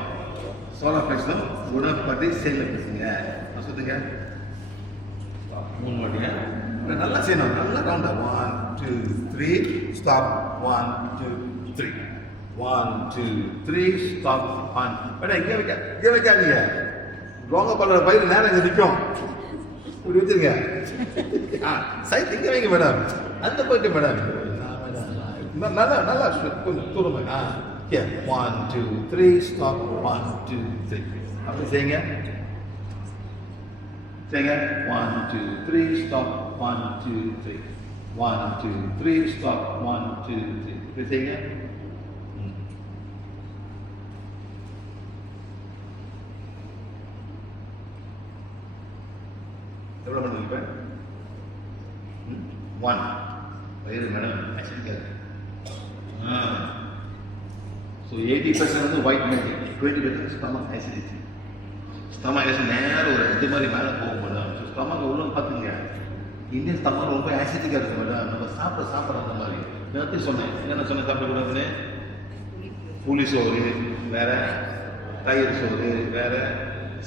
சோலார் பிளெக்ஸும் குணப்பதி செயல பேசுங்க. சொல்லுங்க 3 வாட்டிங்க. நல்லா செய்யணும். நல்லா கவுண்டா 1 2 3 ஸ்டாப் 1 2 3 1 2 3 ஸ்டாப் 1. மேடம் இங்கே வைக்காதீங்க. லோக பாலோட வயிறு நேரம் இங்கே நிற்கும். இப்படி வச்சிருங்க. சைட் இங்கே வைங்க மேடம். அந்த போயிட்டு மேடம் நல்லா கொஞ்சம் தூரமா. 1 2 3 ஸ்டாப் 1 2 3 அப்படி செய்யுங்க. 1 2 3 ஸ்டாப் 1 2 3 1 2 3 ஸ்டாப் 1 2 3 இப்படி செய்யுங்க. எவ்வளோ பண்ணுவீங்க? 1 வயிறு மேடம் ஆசிடிக்காக. ஸோ 80% வந்து white magic, 20% stomach acidity. Stomach acid நேரம் ஒரு இது மாதிரி மேலே போகும் மேடம். ஸோ ஸ்டமக் உள்ள பார்த்துங்க, இந்தியன் ஸ்டமக் ரொம்ப ஆசிடிக்காக இருக்குது மேடம். நம்ம சாப்பிட்ற அந்த மாதிரி நேரத்தையும் சொன்னேன். என்னென்ன சொன்னேன் சாப்பிடக்கூடாதுன்னு? புளி சோறு வேற, தயிர் சோறு வேற,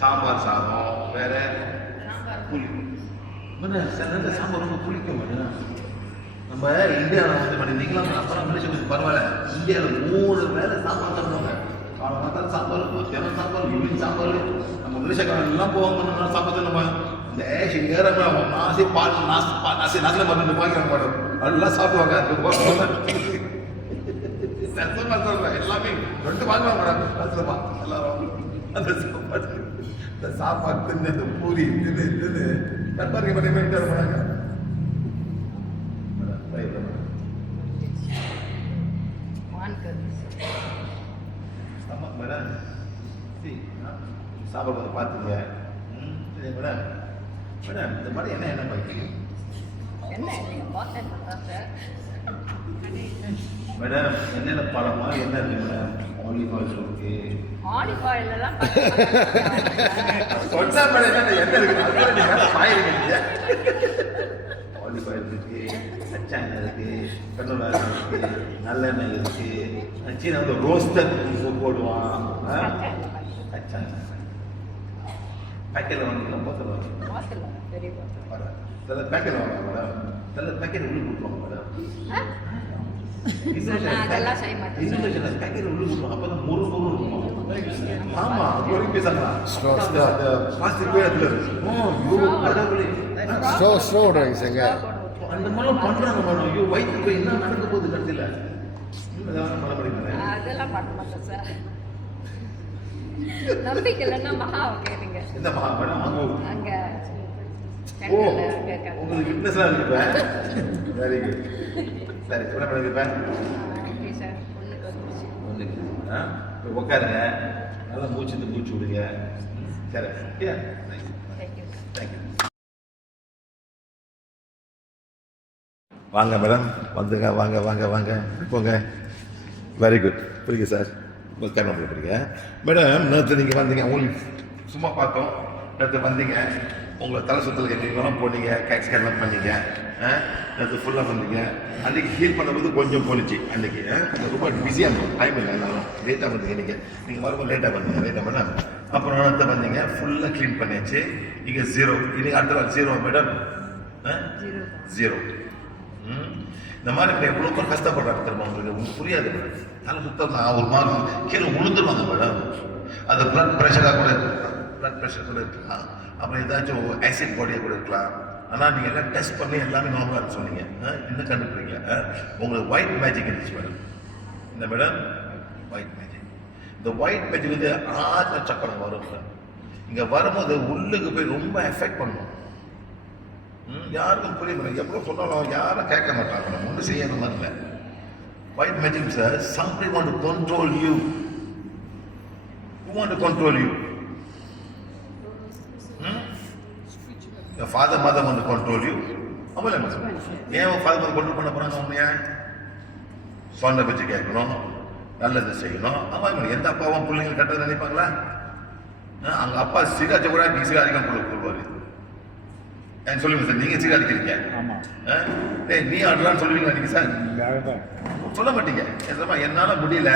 சாம்பார் சாதம் வேற, புளி மேடம். சில நேரத்தில் சாம்பார் ரொம்ப புளிக்கும் மேடம். நம்ம இந்தியாவில் வந்து மேடம் நீங்களாம் அப்புறம் மனுஷன் பரவாயில்ல, இந்தியாவில் 3 வேலை சாம்பார் சாப்பிடுவாங்க. காலை மாத்திரம் சாம்பார், மத்தியானம் சாம்பார், ஈவினிங் சாம்பார். நம்ம மனுஷக்காரன் எல்லாம் போவாங்க சாப்பாடு. நம்ம இந்த ஏஷ் ஏறமா நாசி பால் நாசி நாசில் மருந்து வாங்கிக்கிறாங்க மேடம். அதெல்லாம் சாப்பிடுவாங்க. எல்லாமே 2 வாங்குவாங்க மேடம். எல்லாரும் அந்த சாப்பாடு, இந்த சாப்பாடு தின்னு, இந்த பூரி தின்னு நண்பர்கள் பண்ணி மெயின்டைன் பண்ணாங்க. மேடம் சாப்பாடு வந்து பார்த்துங்க மேடம். மேடம் இந்த மாதிரி என்ன பார்க்குறீங்க மேடம்? என்னென்ன பழமா என்ன இருக்கு மேடம்? ஆலிவ் ஆயில் இருக்கு. ஆலிவ் ஆயில் எல்லாம் சொன்னா மேடம் என்ன இருக்கு? ஆலிவ் ஆயில் இருக்கு, கச்சா எண்ணெய் இருக்கு, கண்ணூர் இருக்கு, நல்லெண்ணெய் இருக்கு. சீனா வந்து ரோஸ்டர் போடுவான். கச்சா எண்ணெய் பேக்கெட்டில் வாங்கிக்கலாம், போத்தல் வாங்கிக்கலாம். சில பேக்கெட் வாங்க மேடம், சில பேக்கெட் உள்ளே கொடுப்பாங்க மேடம். அதெல்லாம் செய்ய மாட்டேன். இன்னும் பேக்கெட் உள்ளே கொடுப்பாங்க, அப்போ தான் முறு இருக்கும். ஆமாம், அது வரைக்கும் பேசலாம். பிளாஸ்டிக் போய் அதில் ஸ்டோ விடுறாங்க சாங்க. அந்த மாதிரிலாம் பண்ணுறாங்க மேடம். ஐயோ வயிற்று போய் என்ன நடக்க போகுது கடைசியில் பண்ண முடியுங்க. அதெல்லாம் பண்ண மாட்டேன் சார். நம்பிக்கை இல்லைன்னா மகாவை கேளுங்க. எந்த மகா மேடம்? அங்க ஓ, உங்களுக்கு ஃபிட்னஸ்லாம் இருக்கு. Very good. சரி, என்ன பண்ணிருப்பேன்? சார் ஒன்றுக்கு போய் உட்காருங்க, நல்லா மூச்சு விடுங்க. சரி, தேங்க்யூ. வாங்க மேடம், வந்துங்க, வாங்க போங்க. Very good. புரியுங்க சார், உட்கார பண்ணுறீங்க மேடம். நேற்று நீங்கள் வந்தீங்க, உங்களுக்கு சும்மா பார்த்தோம். நேற்று வந்தீங்க, உங்களை தலை சுற்றல் எங்கெல்லாம் போனீங்க, கேக் ஸ்கேன்லாம் பண்ணீங்க. நேற்று ஃபுல்லாக வந்தீங்க. அன்றைக்கி ஹீல் பண்ணும்போது கொஞ்சம் போனிச்சு. அன்றைக்கி ரொம்ப பிஸியாக இருந்தோம், டைம் இல்லை. எல்லாரும் லேட்டாக வந்தீங்க. நீங்கள் வரும்போது லேட்டாக வந்தீங்க மேடம். அப்புறம் நேற்று வந்தீங்க, ஃபுல்லாக க்ளீன் பண்ணியாச்சு. இங்கே 0. இன்னைக்கு அடுத்த நாள் 0 மேடம். 0. இந்த மாதிரி இப்போ எவ்வளோ பேர் கஷ்டப்படுறாங்க திரும்ப. உங்களுக்கு புரியாது மேடம். தலை சுத்தம் ஒரு மாதிரி கீழே விழுந்துருவாங்க மேடம். அது பிளட் ப்ரெஷராக கூட இருக்கலாம். அப்புறம் ஏதாச்சும் ஆசிட் பாடியாக கூட இருக்கலாம். ஆனால் நீங்கள் எல்லாம் டெஸ்ட் பண்ணி எல்லாமே நார்மலாக சொன்னீங்க. இன்னும் கண்டுபிடிக்கல. உங்களுக்கு ஒயிட் மேஜிக் இருந்துச்சு மேடம். இந்த மேடம் ஒயிட் மேஜிக். இந்த ஒயிட் மேஜிக் வந்து ஆத்ம சக்கரம் வரும் சார். இங்கே வரும்போது உள்ளுக்கு போய் ரொம்ப எஃபெக்ட் பண்ணும். யாருக்கும் புரிய முடியும். எவ்வளோ சொன்னாலும் யாரும் கேட்க மாட்டாங்க. நம்ம ஒன்றும் செய்யற மாதிரி இல்லை. White magic sir, somebody want to control you. Who want to control you? Your father, mother want to control you. அவ்வளோ ஏன் உன் ஃபாதர் மதர் கொண்டு பண்ண போகிறாங்க? உண்மையா சொன்ன வச்சு கேட்கணும், நல்லது செய்யணும். ஆமாம், எந்த அப்பாவும் பிள்ளைங்க கட்டுறது நினைப்பாங்களா? அங்கே அப்பா சிகாச்ச கூட நீ சிகாதிக்கம் கொடுப்பாரு. சொல்லுங்க சார், நீங்க சீரடிக்கிறீங்க. நீ ஆடுறான்னு சொல்லுவீங்களா நீங்க சார்? சொல்ல மாட்டீங்க. என்னால முடியல,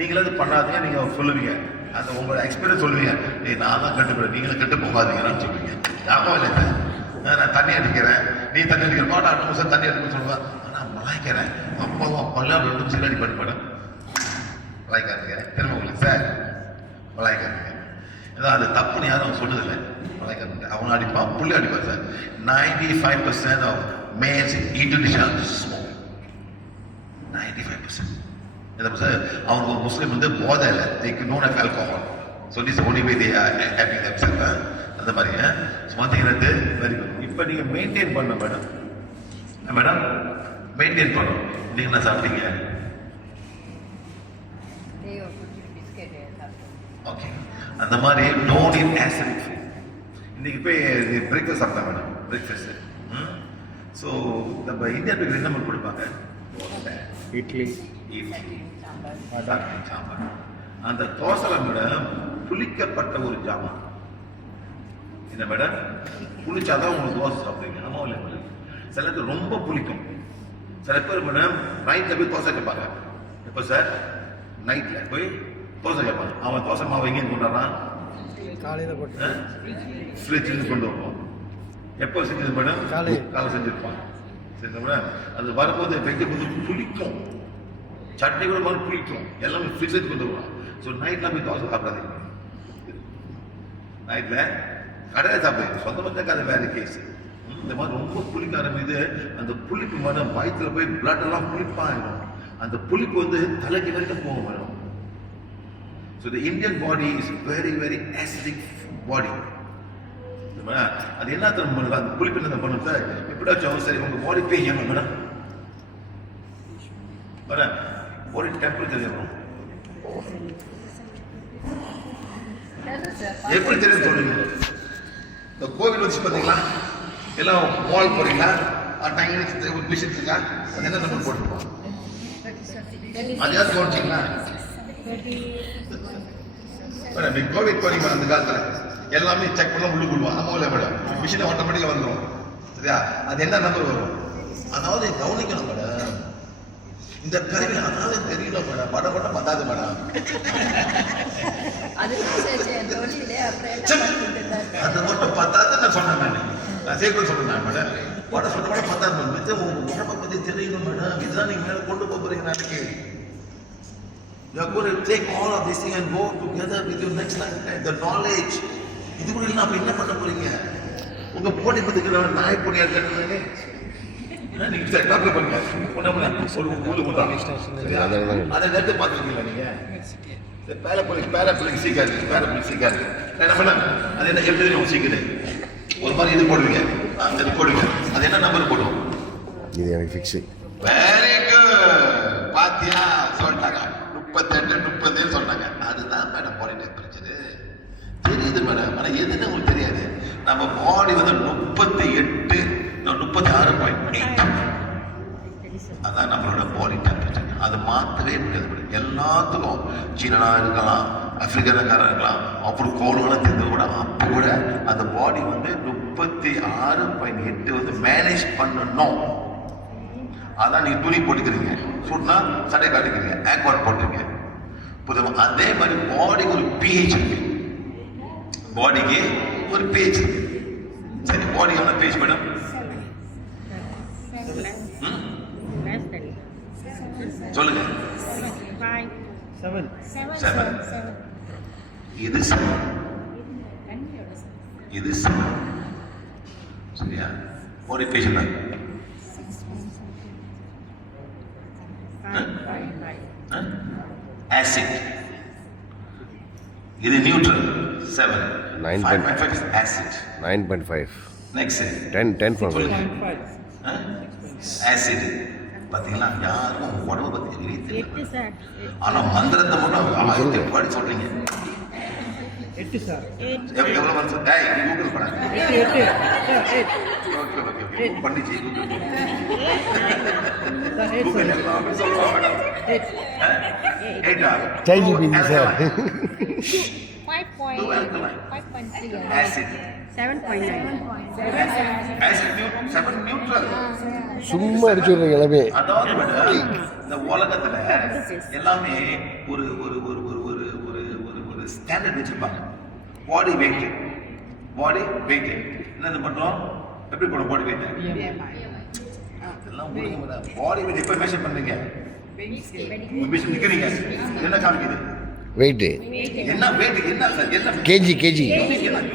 நீங்களாவது பண்ணாதீங்க, நீங்க சொல்லுவீங்க. அந்த உங்களோட எக்ஸ்பீரியன்ஸ் சொல்லுவீங்க. நான் தான் கட்டுப்படுறேன், நீங்களும் கெட்டு போகாதீங்கன்னு சொல்லுவீங்க. ஆமா இல்லை சார், நான் தண்ணி அடிக்கிறேன், நீ தண்ணி அடிக்கிற பாட்டு 8 நிமிஷம் தண்ணி அடிக்கணும்னு சொல்லுவேன். ஆனால் மலாய்க்கிறேன். அப்பாவும் அப்பெல்லாம் 2 நிமிஷம் அடி பண்ணி மலாய்க்காதீங்க. திரும்ப உங்களுக்கு சார் மலாய்க்காதீங்க. ஏதாவது அது தப்புன்னு யாரும் சொன்னதில்லை. அவனை அடிப்பான், புள்ளி அடிப்பான் sir. 95% of males in Indonesia smoke. 95%. Sir அவனுக்கு ஒரு முஸ்லீம் வந்து போதை இல்லை. they don't have alcohol, so this is the only way they are having themselves. அந்த மாதிரி பார்த்தீங்கன்னா வெரி குட். இப்போ நீங்கள் மெயின்டைன் பண்ண மேடம் மெயின்டைன் பண்ணணும். நீங்கள் என்ன சாப்பிட்டீங்க? ஓகே, அந்த மாதிரி டோன்ட் இன் ஆசிட். இன்னைக்கு போய் பிரேக்ஃபாஸ்ட் சாப்பிட்டேன் மேடம். பிரேக்ஃபாஸ்ட் ஸோ நம்ம இந்தியா பீப்புள் என்ன மாதிரி கொடுப்பாங்க? தோசை, இட்லி, இட்லி, சாம்பார். அந்த தோசைல மேடம் புளிக்கப்பட்ட ஒரு ஜாமான். என்ன மேடம்? புளிச்சாதான் உங்களுக்கு தோசை சாப்பிடுவீங்க. ஆமா இல்லை மேடம்? சில பேர் ரொம்ப புளிக்கும். சில பேர் மேடம் நைட்டில் போய் தோசை கேட்பாங்க. எப்போ சார்? நைட்டில் போய் தோசை கேட்பாங்க. அவன் தோசை மாவு எங்கேயும் கொண்டாடுறான்? காலையில் போட்டு ஃப்ரிட்ஜில் கொண்டு வருவோம். எப்போ செஞ்சது மேடம்? காலை செஞ்சிருப்பான். சரி மேடம், அது வரும்போது வைக்கும் போது புளிக்கும். சட்னி கூட மாதிரி புளிக்கும். எல்லாமே ஃப்ரிட்ஜுக்கு கொண்டு வருவான். ஸோ நைட்டில் போய் தோசை சாப்பிடாதீங்க. நைட்டில் கடையில் சாப்பிடுங்க. சொந்தமாக அது வேற கேஸ். இந்த மாதிரி ரொம்ப புளிக்க ஆரம்பிது. அந்த புளிப்பு மேடம் வயிற்றுல போய் பிளட் எல்லாம் புளிப்பாயிடும். அந்த புளிப்பு வந்து தலைக்கு வரைக்கும் போகும் madam. So the Indian body is very very acidic body. அது என்ன பண்ணுது? அந்த புளிப்பு என்ன பண்ணும் சார்? எப்படியாச்சும் சரி உங்க பாடி பேய்யணும் மேடம். மேடம் பாடி டெம்பரேச்சர் ஏறும். எப்படி தெரியும் சொல்லுங்க? இந்த கோவில் வச்சு பார்த்தீங்களா? எல்லாம் வால் போறீங்களா? ஒரு மிஷின் இருக்கா? அது என்ன நம்பர் போட்டுருப்போம்? அதையாவது போட்டீங்களா? மேடம் கோவிட் போறீங்க அந்த காலத்தில் எல்லாமே செக் பண்ண உள்ளு கொள்வோம். நம்ம இல்லை மேடம், மிஷினை ஆட்டோமேட்டிக்காக வந்துடும். சரியா? அது என்ன நம்பர் வரும்? அதாவது கவனிக்கணும் மேடம். இந்த பிறகு அதாவது தெரியல மேடம். பட பத்தாது மேடம். அது மட்டும் பத்தாது நான் சொன்னேன். நான் சேர்க்க சொல்றேன் மேடம். பட பத்தாது மேடம். உடம்பை பற்றி தெரியணும் மேடம். இதுதான் நீங்க மேலே கொண்டு போறீங்க நாளைக்கு. You are going to take all of this thing and go together with your next lifetime. The knowledge. இது கூட இல்லை. அப்ப என்ன பண்ண போறீங்க? உங்க போட்டி பத்துக்கு நாய் பொடியா இருக்கிறது நீங்க டாக்டர் பண்ணுங்க. ஒரு ஊரு முட்டாங்க அதை நேரத்தை பார்த்துருக்கீங்களா நீங்க? பேரப்பிள்ளைக்கு சீக்காது. என்ன பண்ண அது என்ன எப்படி சீக்குது? ஒரு மாதிரி இது போடுவீங்க. இது போடுவீங்க. அது என்ன நம்பர் போடுவோம்? இது எனக்கு ஃபிக்ஸ். Very good. பாத்தியா சொல்லிட்டாங்க. 38 30 சொன்னாங்க. அதுதான் மேடம் பாடி டெம்பரேச்சர் தெரியுது மேடம். ஆனால் எதுன்னு உங்களுக்கு தெரியாது. நம்ம பாடி வந்து 38 36.8 அதான் நம்மளோட பாடி டெம்பரேச்சர். அது மாற்றவே முடியாது. எல்லாத்துக்கும் சீனனா இருக்கலாம், ஆப்பிரிக்கானக்காரன் இருக்கலாம், அப்புறம் கோடுகளும் தெரிஞ்சது கூட அப்போ கூட அந்த பாடி வந்து 36.8 வந்து மேனேஜ் பண்ணணும். அதான் நீங்க துணி போட்டுக்கிறீங்க, சொன்னா சடை காட்டிக்கிறீங்க, ஆக்வாட் போட்டுருங்க. புதுமா அதே மாதிரி பாடிக்கு ஒரு பிஹெச் இருக்கு. பாடிக்கு ஒரு பேஜ் இருக்கு. சரி, பாடி எவ்வளோ பேஜ் மேடம்? சொல்லுங்க. 7. இது 7. இது 7. சரியா? பாடி பேஜ் என்ன? ஆசிட். இது neutral 7. 5.5 is acid. 9.5. Next 10 for me. Acid. பாத்தீங்களா? யாரும் உடம்பு பத்தி தெரியல. ஆனா மந்திரத்தை மட்டும் பாடி சொல்றீங்க. 8 சார். எவ்வளவு மந்திரம்? டேய் கூகுள் பண்ணு. 8. ஓகே. பண்ணிச்சு கூகுள். கூகுள் எல்லாமே சொல்லுவாங்க madam. 8. ChatGPT sir. 5.3 acid 7.9 acid 7 neutral. சும்மா அடிச்சுடுறீங்க எல்லாமே. அதாவது மேடம் இந்த உலகத்துல எல்லாமே ஒரு ஒரு ஒரு ஒரு ஒரு ஒரு ஒரு ஒரு ஸ்டாண்டர்ட் வச்சிருப்பாங்க. பாடி வெயிட் என்ன பண்றோம்? எப்படி போடும் பாடி வெயிட்? எல்லாம் முடியும் மேடம். பாடி வெயிட் எப்ப மெஷர் பண்றீங்க? மெஷர் நிக்கிறீங்க. என்ன காமிக்குது? வெயிட். என்ன வெயிட்? என்ன சார்? என்ன கேஜி கிலோகிராம்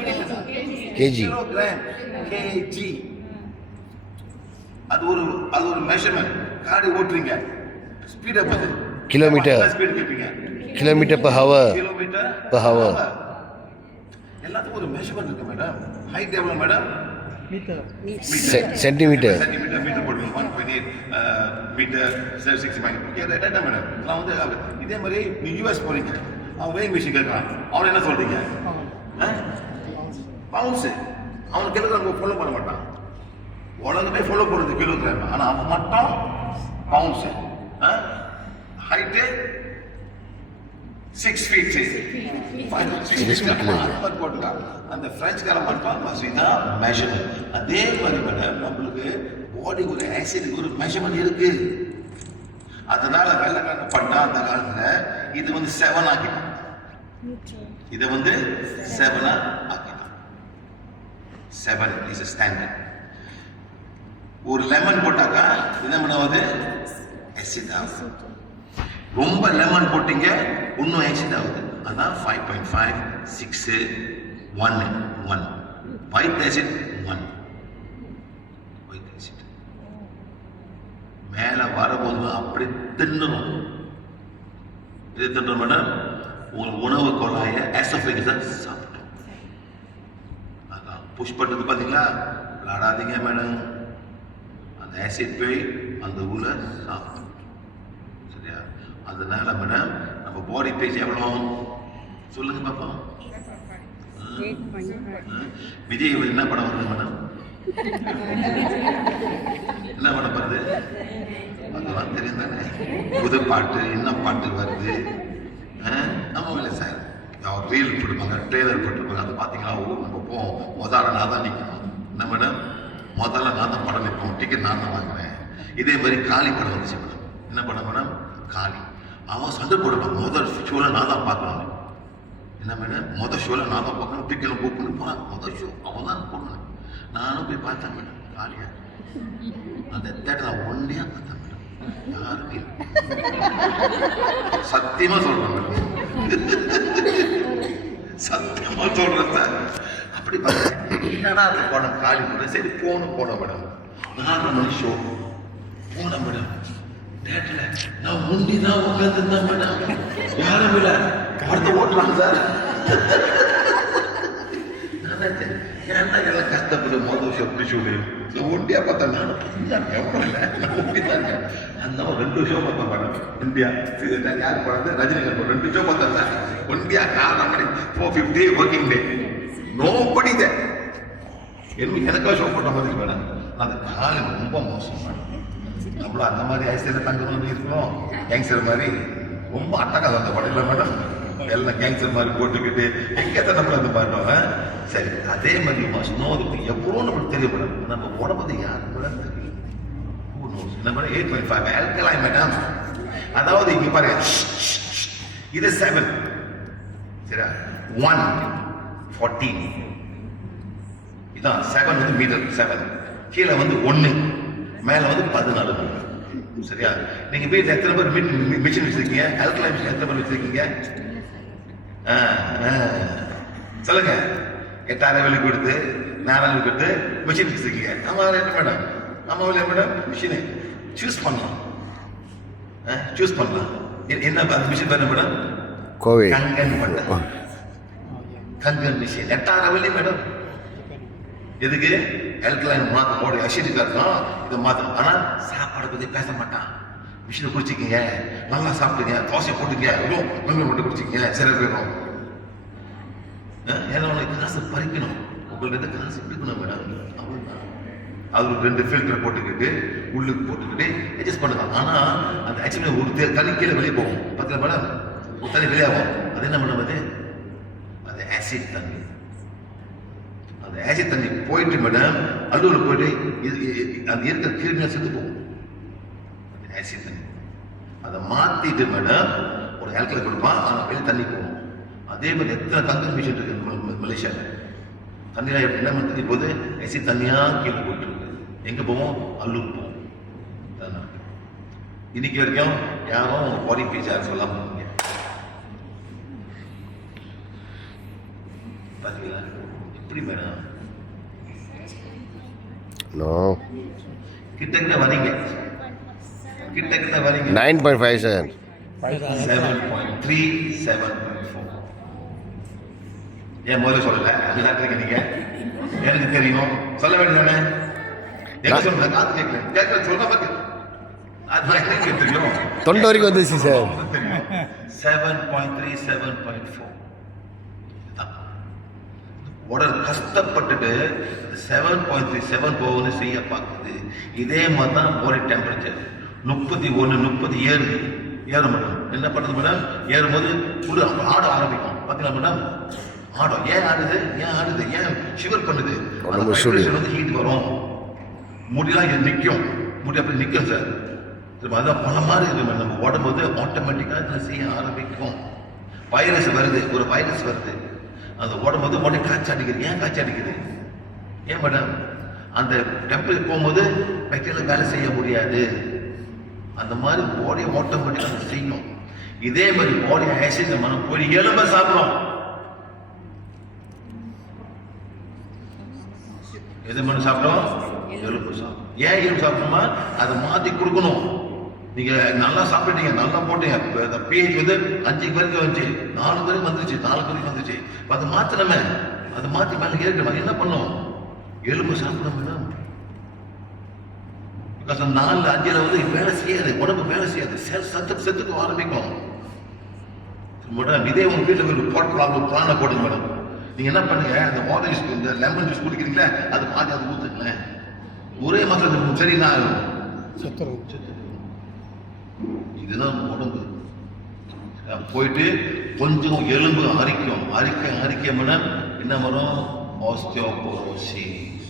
கேஜி. அது ஒரு மெஷர்மென்ட். காடி ஓட்டுறீங்க, ஸ்பீட் அப் அது கிலோமீட்டர் ஸ்பீட் கேப்பீங்க. Kilometre per hour. எல்லாத்துக்கும் ஒரு மெஷர்மென்ட் இருக்கு மேடம். ஹைட் எவ்வளவு மேடம்? மீட்டர். சென்டிமீட்டர் போடுங்க. 1.8 மீட்டர் 65. ஓகே, என்ன மேடம்? நான் வந்து இதே மாதிரி நீ யூஎஸ் போறீங்க, அவன் வெயிங் மிஷின் கேட்கறான். அவன் என்ன சொல்றீங்க? பவுன்ஸ். அவன் கேட்கறான், ஃபாலோ பண்ண மாட்டான். உலகமே ஃபாலோ பண்ணுறது கிலோகிராம், ஆனால் அவன் மட்டும் பவுன்ஸு. Height 6 feet. போட்டுட்டான். அந்த பிரெஞ்சுக்காரன் மட்டும் இதான் மெஷர்மெண்ட். அதே மாதிரி மேடம் நம்மளுக்கு பாடி ஒரு ஆசிடுக்கு ஒரு மெஷர்மெண்ட் இருக்கு. அதனால வெள்ளைக்காரன் பண்ணா அந்த காலத்துல இது வந்து 7 ஆக்கிட்டான், இதை வந்து 7 ஆக்கிட்டான். 7 இஸ் ஸ்டாண்டர்ட். ஒரு லெமன் போட்டாக்கா என்ன பண்ணுவது, ஆசிட் ஆகும். ரொம்ப லெமன் போட்டீங்க இன்னும் ஆசிட் ஆகுது. அதான் 5.5, 6, 1, 1. White acid 1. ஒயிட் ஆசிட் மேல வரும்போது அப்படி தின்னணும். இது தின்னும் மேடம் உங்க உணவு குழாய எசோஃபேகஸ் சாப்பிட்டோம். அதான் புஷ் பண்ணுறது பார்த்தீங்களா, விளையாடாதீங்க மேடம். அந்த ஆசிட் போய் அந்த உள்ள சாப்பிட்டோம். சரியா? அதனால மேடம் நம்ம பாடி பேஜ் எவ்வளோ சொல்லுங்க பாப்போம். 8.5. விஜய் என்ன படம் வருது மேடம்? என்ன படம் வருது? அதெல்லாம் தெரியும் தானே. புது பாட்டு என்ன பாட்டு வருது? நம்ம இல்லை சார், அவர் ரீல் போட்டுருப்பாங்க, ட்ரெய்லர் போட்டுருப்பாங்க. அதை பார்த்தீங்களா, நம்ம போவோம் முதல்ல நான் தான் நிற்கணும். என்ன மேடம், முதல்ல நான் தான் படம் நிற்போம், டிக்கெட் நான் தான் வாங்குறேன். இதே மாதிரி காளி படம் வந்துச்சு மேடம். என்ன படம் மேடம்? காளி. அவன் சண்டை போடுவான், முதல் ஷோவில் நான் தான் பார்க்கணும். என்ன மேடம், முதல் ஷோவில் நான் தான் பார்க்கணும், டிக்கெட் புக் பண்ணி போகிறான். முதல் ஷோ அவன் தான் போடணும். நானும் போய் பார்த்தேன் மேடம் காளியா. அந்த தேட்டர் ஒன்றையா பார்த்தேன் மேடம், யாருமே சத்தியமா சொல்றேன் மேடம், சத்தியமா சொல்றேன் சார். அப்படி பார்த்தேன், என்னடா அது படம் காளி படம். சரி போன மேடம் 4 மணி ஷோ போன மேடம். தேட்டர்ல நான் முண்டி தான் உட்காந்துருந்தேன் மேடம், யாரும் இல்லை. அடுத்த ஓட்டுறாங்க சார். ஏன்னா எல்லாம் கஷ்டப்பட்டு முதல் ஷோ எப்படி சொல்லு ஒண்டியா பார்த்தேன். நான் எவ்வளோ இல்லை, நான் ஒண்டி தாங்க. அந்த 2 ஷோ பார்த்தேன் மேடம் ஒண்டியா. யார் போனது? ரஜினிகாந்த் 2 ஷோ பார்த்தேன் சார் ஒண்டியா. 4 மணி 450 ஒர்க்கிங் டே. நோபடி தே எனக்கா ஷோ போட்ட மாதிரி மேடம். அந்த காலம் ரொம்ப மோசம் மேடம். நம்மளும் அந்த மாதிரி ஐசியில் தங்கணும்னு இருக்கணும். கேங்ஸ்டர் மாதிரி ரொம்ப அட்டகாசம் அந்த படம் இல்லை மேடம். எல்லாம் கேங்ஸ்டர் மாதிரி போட்டுக்கிட்டு எங்கே நம்மள அந்த பாட்டோம். சரி, அதே மாதிரி மஸ்னோதுக்கு எவ்வளோ நம்மளுக்கு தெரியும் மேடம். நம்ம உடம்பு யாருக்கு கூட தெரியும். என்ன மேடம் 8.5 ஆல்கலைன் மேடம். அதாவது இங்கே பாருங்க, இது 7 சரியா, 1 14 இதான் 7 வந்து மீட்டர். 7 கீழே வந்து 1, மேலே வந்து 14 மீட்டர். சரியா? நீங்க வீட்டில் எத்தனை பேர் மிஷின் வச்சிருக்கீங்க? ஆல்கலைன் மிஷின் எத்தனை பேர் வச்சிருக்கீங்க? சொல்லுங்க. 8,000 வெளி கொடுத்து 4,000 கொடுத்து மிஷின் வச்சிருக்கீங்க. ஆமா என்ன மேடம், ஆமா இல்லையா மேடம்? மிஷினை சூஸ் பண்ணலாம், சூஸ் பண்ணலாம். என்ன அந்த மிஷின் பேர் மேடம்? கோவை கங்கன் பண்ண கங்கன் மிஷின் 8,000 வெளி மேடம். எதுக்கு? ஆல்கலைன் மாற்ற போட அசிடிக்கா இருக்கும், இதை மாற்ற. ஆனால் சாப்பாடை பற்றி பேச மாட்டான். மிஷினை குடிச்சிக்கிங்க, நல்லா சாப்பிடுங்க, தோசை போட்டுங்க, வெங்காயம் மட்டும் குடிச்சிக்கிங்க, சில போயிடும். ஏன்னா உனக்கு காசு பறிக்கணும், உங்கள்கிட்ட காசு பிடிக்கணும் மேடம். அவ்வளோதான். அது ஒரு 2 ஃபில்டர் போட்டுக்கிட்டு உள்ளுக்கு போட்டுக்கிட்டு அட்ஜஸ்ட் பண்ணுதான். ஆனால் அந்த ஆக்சுவலி ஒரு தனி கீழே வெளியே போகும். பார்த்தீங்களா மேடம், ஒரு தனி வெளியாகும். அது என்ன மேடம்? அது ஆசிட் தண்ணி. அந்த ஆசிட் தண்ணி போயிட்டு மேடம் அல்லூரில் போயிட்டு அந்த இருக்கிற கிருமியாக செத்து போகும். ஆசிட் தண்ணி அதை மாற்றிட்டு மேடம் ஒரு ஆல்கலை கொடுப்பான், ஆனால் வெளியே தண்ணி போகும். அதே மாதிரி எத்தனை கங்கன் மிஷின் இருக்கு மலேசியாவில். தண்ணியில் என்ன தண்ணி போகுது? ஆசிட் தண்ணியாக கீழே போயிட்டு இருக்கு. எங்கே போவோம்? அல்லூர் போவோம். இன்னைக்கு வரைக்கும் யாரும் பாடி பேஜ் சொல்லாம போவீங்க. பார்த்தீங்களா எப்படி மேடம்? நோ கிட்ட வரீங்க, கிட்ட வரீங்க. 9.5 சார். 7.3 7.4. ஏன் முதல்ல சொல்லல? எல்லாத்துக்கும் நீங்க எனக்கு தெரியும் சொல்ல வேண்டியதானே? என்ன சொல்லுங்க, காது கேட்கல கேட்கல சொல்ல பார்த்து அது எனக்கு தெரியும். தொண்டை வரைக்கும் வந்துச்சு சார். 7.3 7.4. உடல் கஷ்டப்பட்டுட்டு 7.37 போகுன்னு செய்ய பார்க்குது. இதே மாதிரி தான் பாடி டெம்பரேச்சர் 31 30 ஏற மேடம். என்ன பண்ணுறது மேடம்? ஏறும்போது உள்ள ஆட ஆரம்பிக்கும். பார்த்தீங்களா மேடம்? ஆடும். ஏன் ஆடுது? ஏன் ஷிவர் பண்ணுது? வந்து ஹீட் வரும், முடியெல்லாம் நிற்கும், முடி அப்படி நிற்கும் சார். அதான் பல மாதிரி இருக்கு மேடம். நம்ம உடம்பு வந்து ஆட்டோமேட்டிக்காக இதில் செய்ய ஆரம்பிக்கும். வைரஸ் வருது, ஒரு வைரஸ் வருது, அந்த உடம்பு வந்து உடனே காய்ச்சி அடிக்குது. ஏன் காய்ச்சி அடிக்குது? ஏன் மேடம்? அந்த டெம்பரேச்சர் போகும்போது பாக்டீரியா வேலை செய்ய முடியாது. அந்த மாதிரி பாடி ஆட்டோமேட்டிக்காக செய்யும். இதே மாதிரி பாடி ஆசிட் நம்ம போய் எலும்ப சாப்பிடும். எது மாதிரி சாப்பிடும்? எலும்பு சாப்பிடும். ஏன் எலும்பு சாப்பிடணுமா? அதை மாற்றி கொடுக்கணும். நீங்க நல்லா சாப்பிட்டீங்க, நல்லா போட்டீங்க, பிஹெச் வந்து 5 வரைக்கும் வந்துச்சு, 4 வரைக்கும் வந்துருச்சு, 4 வரைக்கும் வந்துச்சு. அதை மாத்தினமே, அதை மாற்றி மேலே ஏற்கணும். என்ன பண்ணும்? எலும்பு சாப்பிட மேடம். 4 5 வந்து வேலை செய்யாது, உடம்பு வேலை செய்யாது, செத்துக்கு ஆரம்பிக்கும் மேடம். இதே உங்க வீட்டில் ஒரு பிளான போடுங்க மேடம். நீங்க என்ன பண்ணுங்க, அந்த ஆரஞ்சு இந்த லெமன் ஜூஸ் குடிக்கிறீங்களா, அது மாற்றி அதை ஊத்துங்களேன். ஒரே மாசத்துக்கு சரி நான் இதுதான் உடம்பு. போயிட்டு கொஞ்சம் எலும்பு அரிக்க மேடம். என்ன வரும்? Osteoporosis,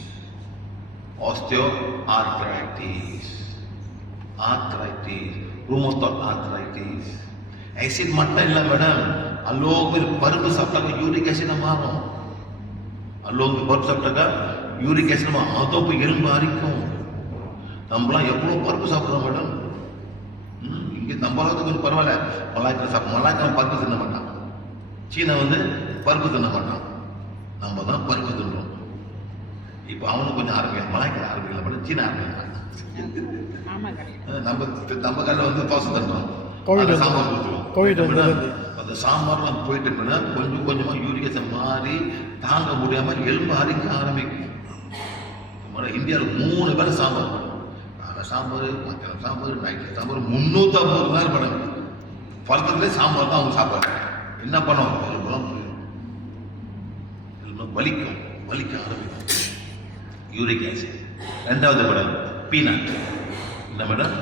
osteoarthritis, rheumatoid arthritis. Acid மட்டும் இல்லை மேடம், அலோங்கிற பருப்பு சாப்பிட்டாக்க யூரிக் ஆசிட் மாறும். அலோங்கிற பருப்பு சாப்பிட்டாக்கா யூரிக் ஆசிட் மாறும். அதோ போய் எலும்பு அரிக்கும். நம்மளாம் எவ்வளோ பருப்பு சாப்பிட்றோம் மேடம். இங்கே நம்மளாவது கொஞ்சம் பரவாயில்ல, மலாய்க்காய் சாப்பிடும். மலாய்க்காய் பருப்பு தின்ன மாட்டான். சீனா வந்து பருப்பு தின்ன மாட்டான். நம்ம தான் பருப்பு தின்றோம். இப்போ அவனும் கொஞ்சம் ஆரம்பிக்கலாம், மலாய்க்காய் ஆரம்பிக்கலாம் மேடம். சீனா ஆரம்பிக்கலாம். நம்ம காலில் வந்து தோசை தந்தோம், சாம்பார் ஊற்றுவோம். அந்த சாம்பார்லாம் போயிட்டு கொஞ்சம் கொஞ்சமா யூரிக் ஆசிட் மாறி தாங்க முடியாம எலும்பு அரிக்க ஆரம்பிக்கும். இந்தியாவில் 3 வேளை சாம்பார், சாம்பார், மத்தியானம் சாம்பார், நைட்டில் சாம்பார், 350 நாள் மேடம். பழக்கத்துலேயே சாம்பார் தான் அவங்க சாப்பிட்றாங்க. என்ன பண்ணுவோம்? எலும்புலாம் வலிக்க ஆரம்பிக்கும். Uric acid. 2வது மேடம் பீனட். என்ன மேடம்?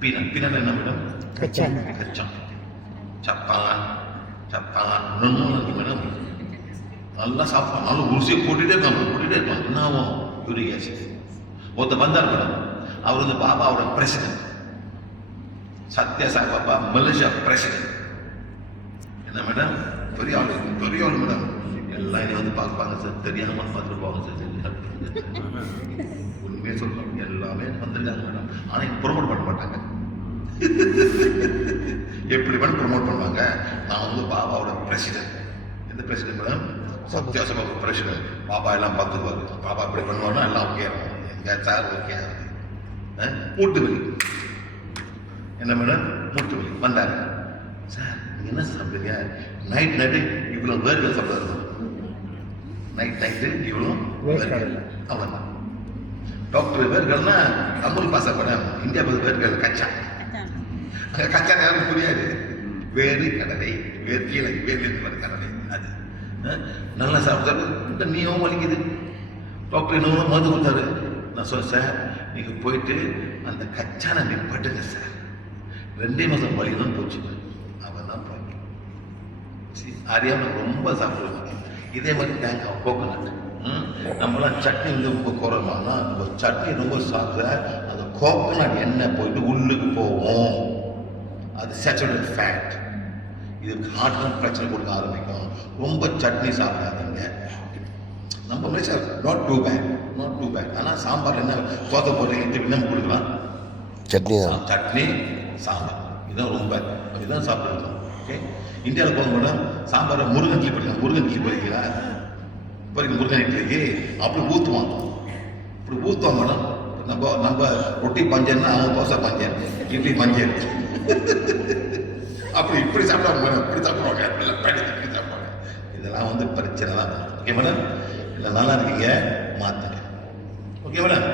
பீனட் என்ன மேடம்? கச்சான். சப்பான் மேடம். நல்லா சாப்பிடும், நல்லா உருசியை போட்டுட்டே இருப்பாங்க. என்ன ஆகும்? Uric acid. ஒருத்தர் வந்தார் மேடம். அவர் வந்து பாபாவோட president, Sathya Sai Baba, Malaysia president. என்ன மேடம்? பெரிய ஆள் மேடம். எல்லாம் இனி வந்து பார்ப்பாங்க சார், தெரியாமல் பார்த்துட்டு போவாங்க சார். உண்மையே சொல்லுவாங்க, எல்லாமே வந்துருக்காங்க மேடம். ஆனால் ப்ரொமோட் பண்ண மாட்டாங்க. எப்படி மேடம் ப்ரொமோட் பண்ணுவாங்க? நான் வந்து பாபாவோட பிரசிடென்ட். எந்த president madam? Sathya Sai Baba president. Baba எல்லாம் பார்த்துக்குவாரு. பாபா இப்படி பண்ணுவாருன்னா எல்லாம் ஓகே ஆகும். எங்க சார் ஓகே ஆகுது. மூட்டு வலி. என்ன மேடம்? மூட்டு வலி. வந்தார் சார், நீங்க என்ன சாப்பிடுங்க? நைட்டு இவ்வளோ வேர்கள் சாப்பிடாது. நைட்டு இவ்வளோ வேர்கள். அவ்வளோதான் டாக்டர். வேர்கள்னா தமிழ் பாசா படம், இந்தியா வேர்கள் கச்சா. அங்கே கச்சா நேரம் புரியாது. வேறு கடலை, கீழே வேறு கடலை. அது நல்லா சாப்பிட்டாரு. நீயும் வலிக்குது. டாக்டர் என்ன மருந்து கொடுத்தாரு. நான் சொன்னேன் சார், நீங்கள் போயிட்டு அந்த கச்சானை நிப்பட்டுங்க சார். 2 மாதம் வலி தான் போச்சு. அவன் தான் ப்ராப்ளம். அறியாமல் ரொம்ப சாப்பிடுவாங்க. இதே மாதிரி தேங்காய், கோகோனட். நம்மளாம் சட்னி வந்து ரொம்ப குறைவானா, நம்ம சட்னி ரொம்ப சாப்பிட்ற அந்த கோகோனட் எண்ணெய் போயிட்டு உள்ளுக்கு போகும். அது சேச்சுரேட்டட் ஃபேட். இது ஹார்ட் பிரச்சனை கொடுக்க ஆரம்பிக்கும். ரொம்ப சட்னி சாப்பிடாதீங்க. நம்ம மலேசியா நாட் டூ பேட். ஆனால் சாம்பார் என்ன தோற்ற போடுறீங்க, என்ன கொடுக்கலாம்? சட்னி சாம்பார். இதுதான் ரொம்ப இதுதான் சாப்பிடுறோம். ஓகே. இந்தியாவில் போக மேடம் சாம்பாரை முருகன் இட்லி படிக்கிறீங்களா? முருகன் இட்லிக்கு அப்படி ஊற்றுவான் மேடம். நம்ம ரொட்டி பஞ்சன்னா அவன் தோசை பஞ்சன், இட்லி பஞ்சன். அப்படி இப்படி சாப்பிடுவாங்க மேடம். இப்படி சாப்பிடுவாங்க, இப்படி சாப்பிடுவாங்க. இதெல்லாம் வந்து பிரச்சனை தான். Okay madam? இல்லை நல்லா இருக்கீங்க, மாற்றுங்க. Okay madam?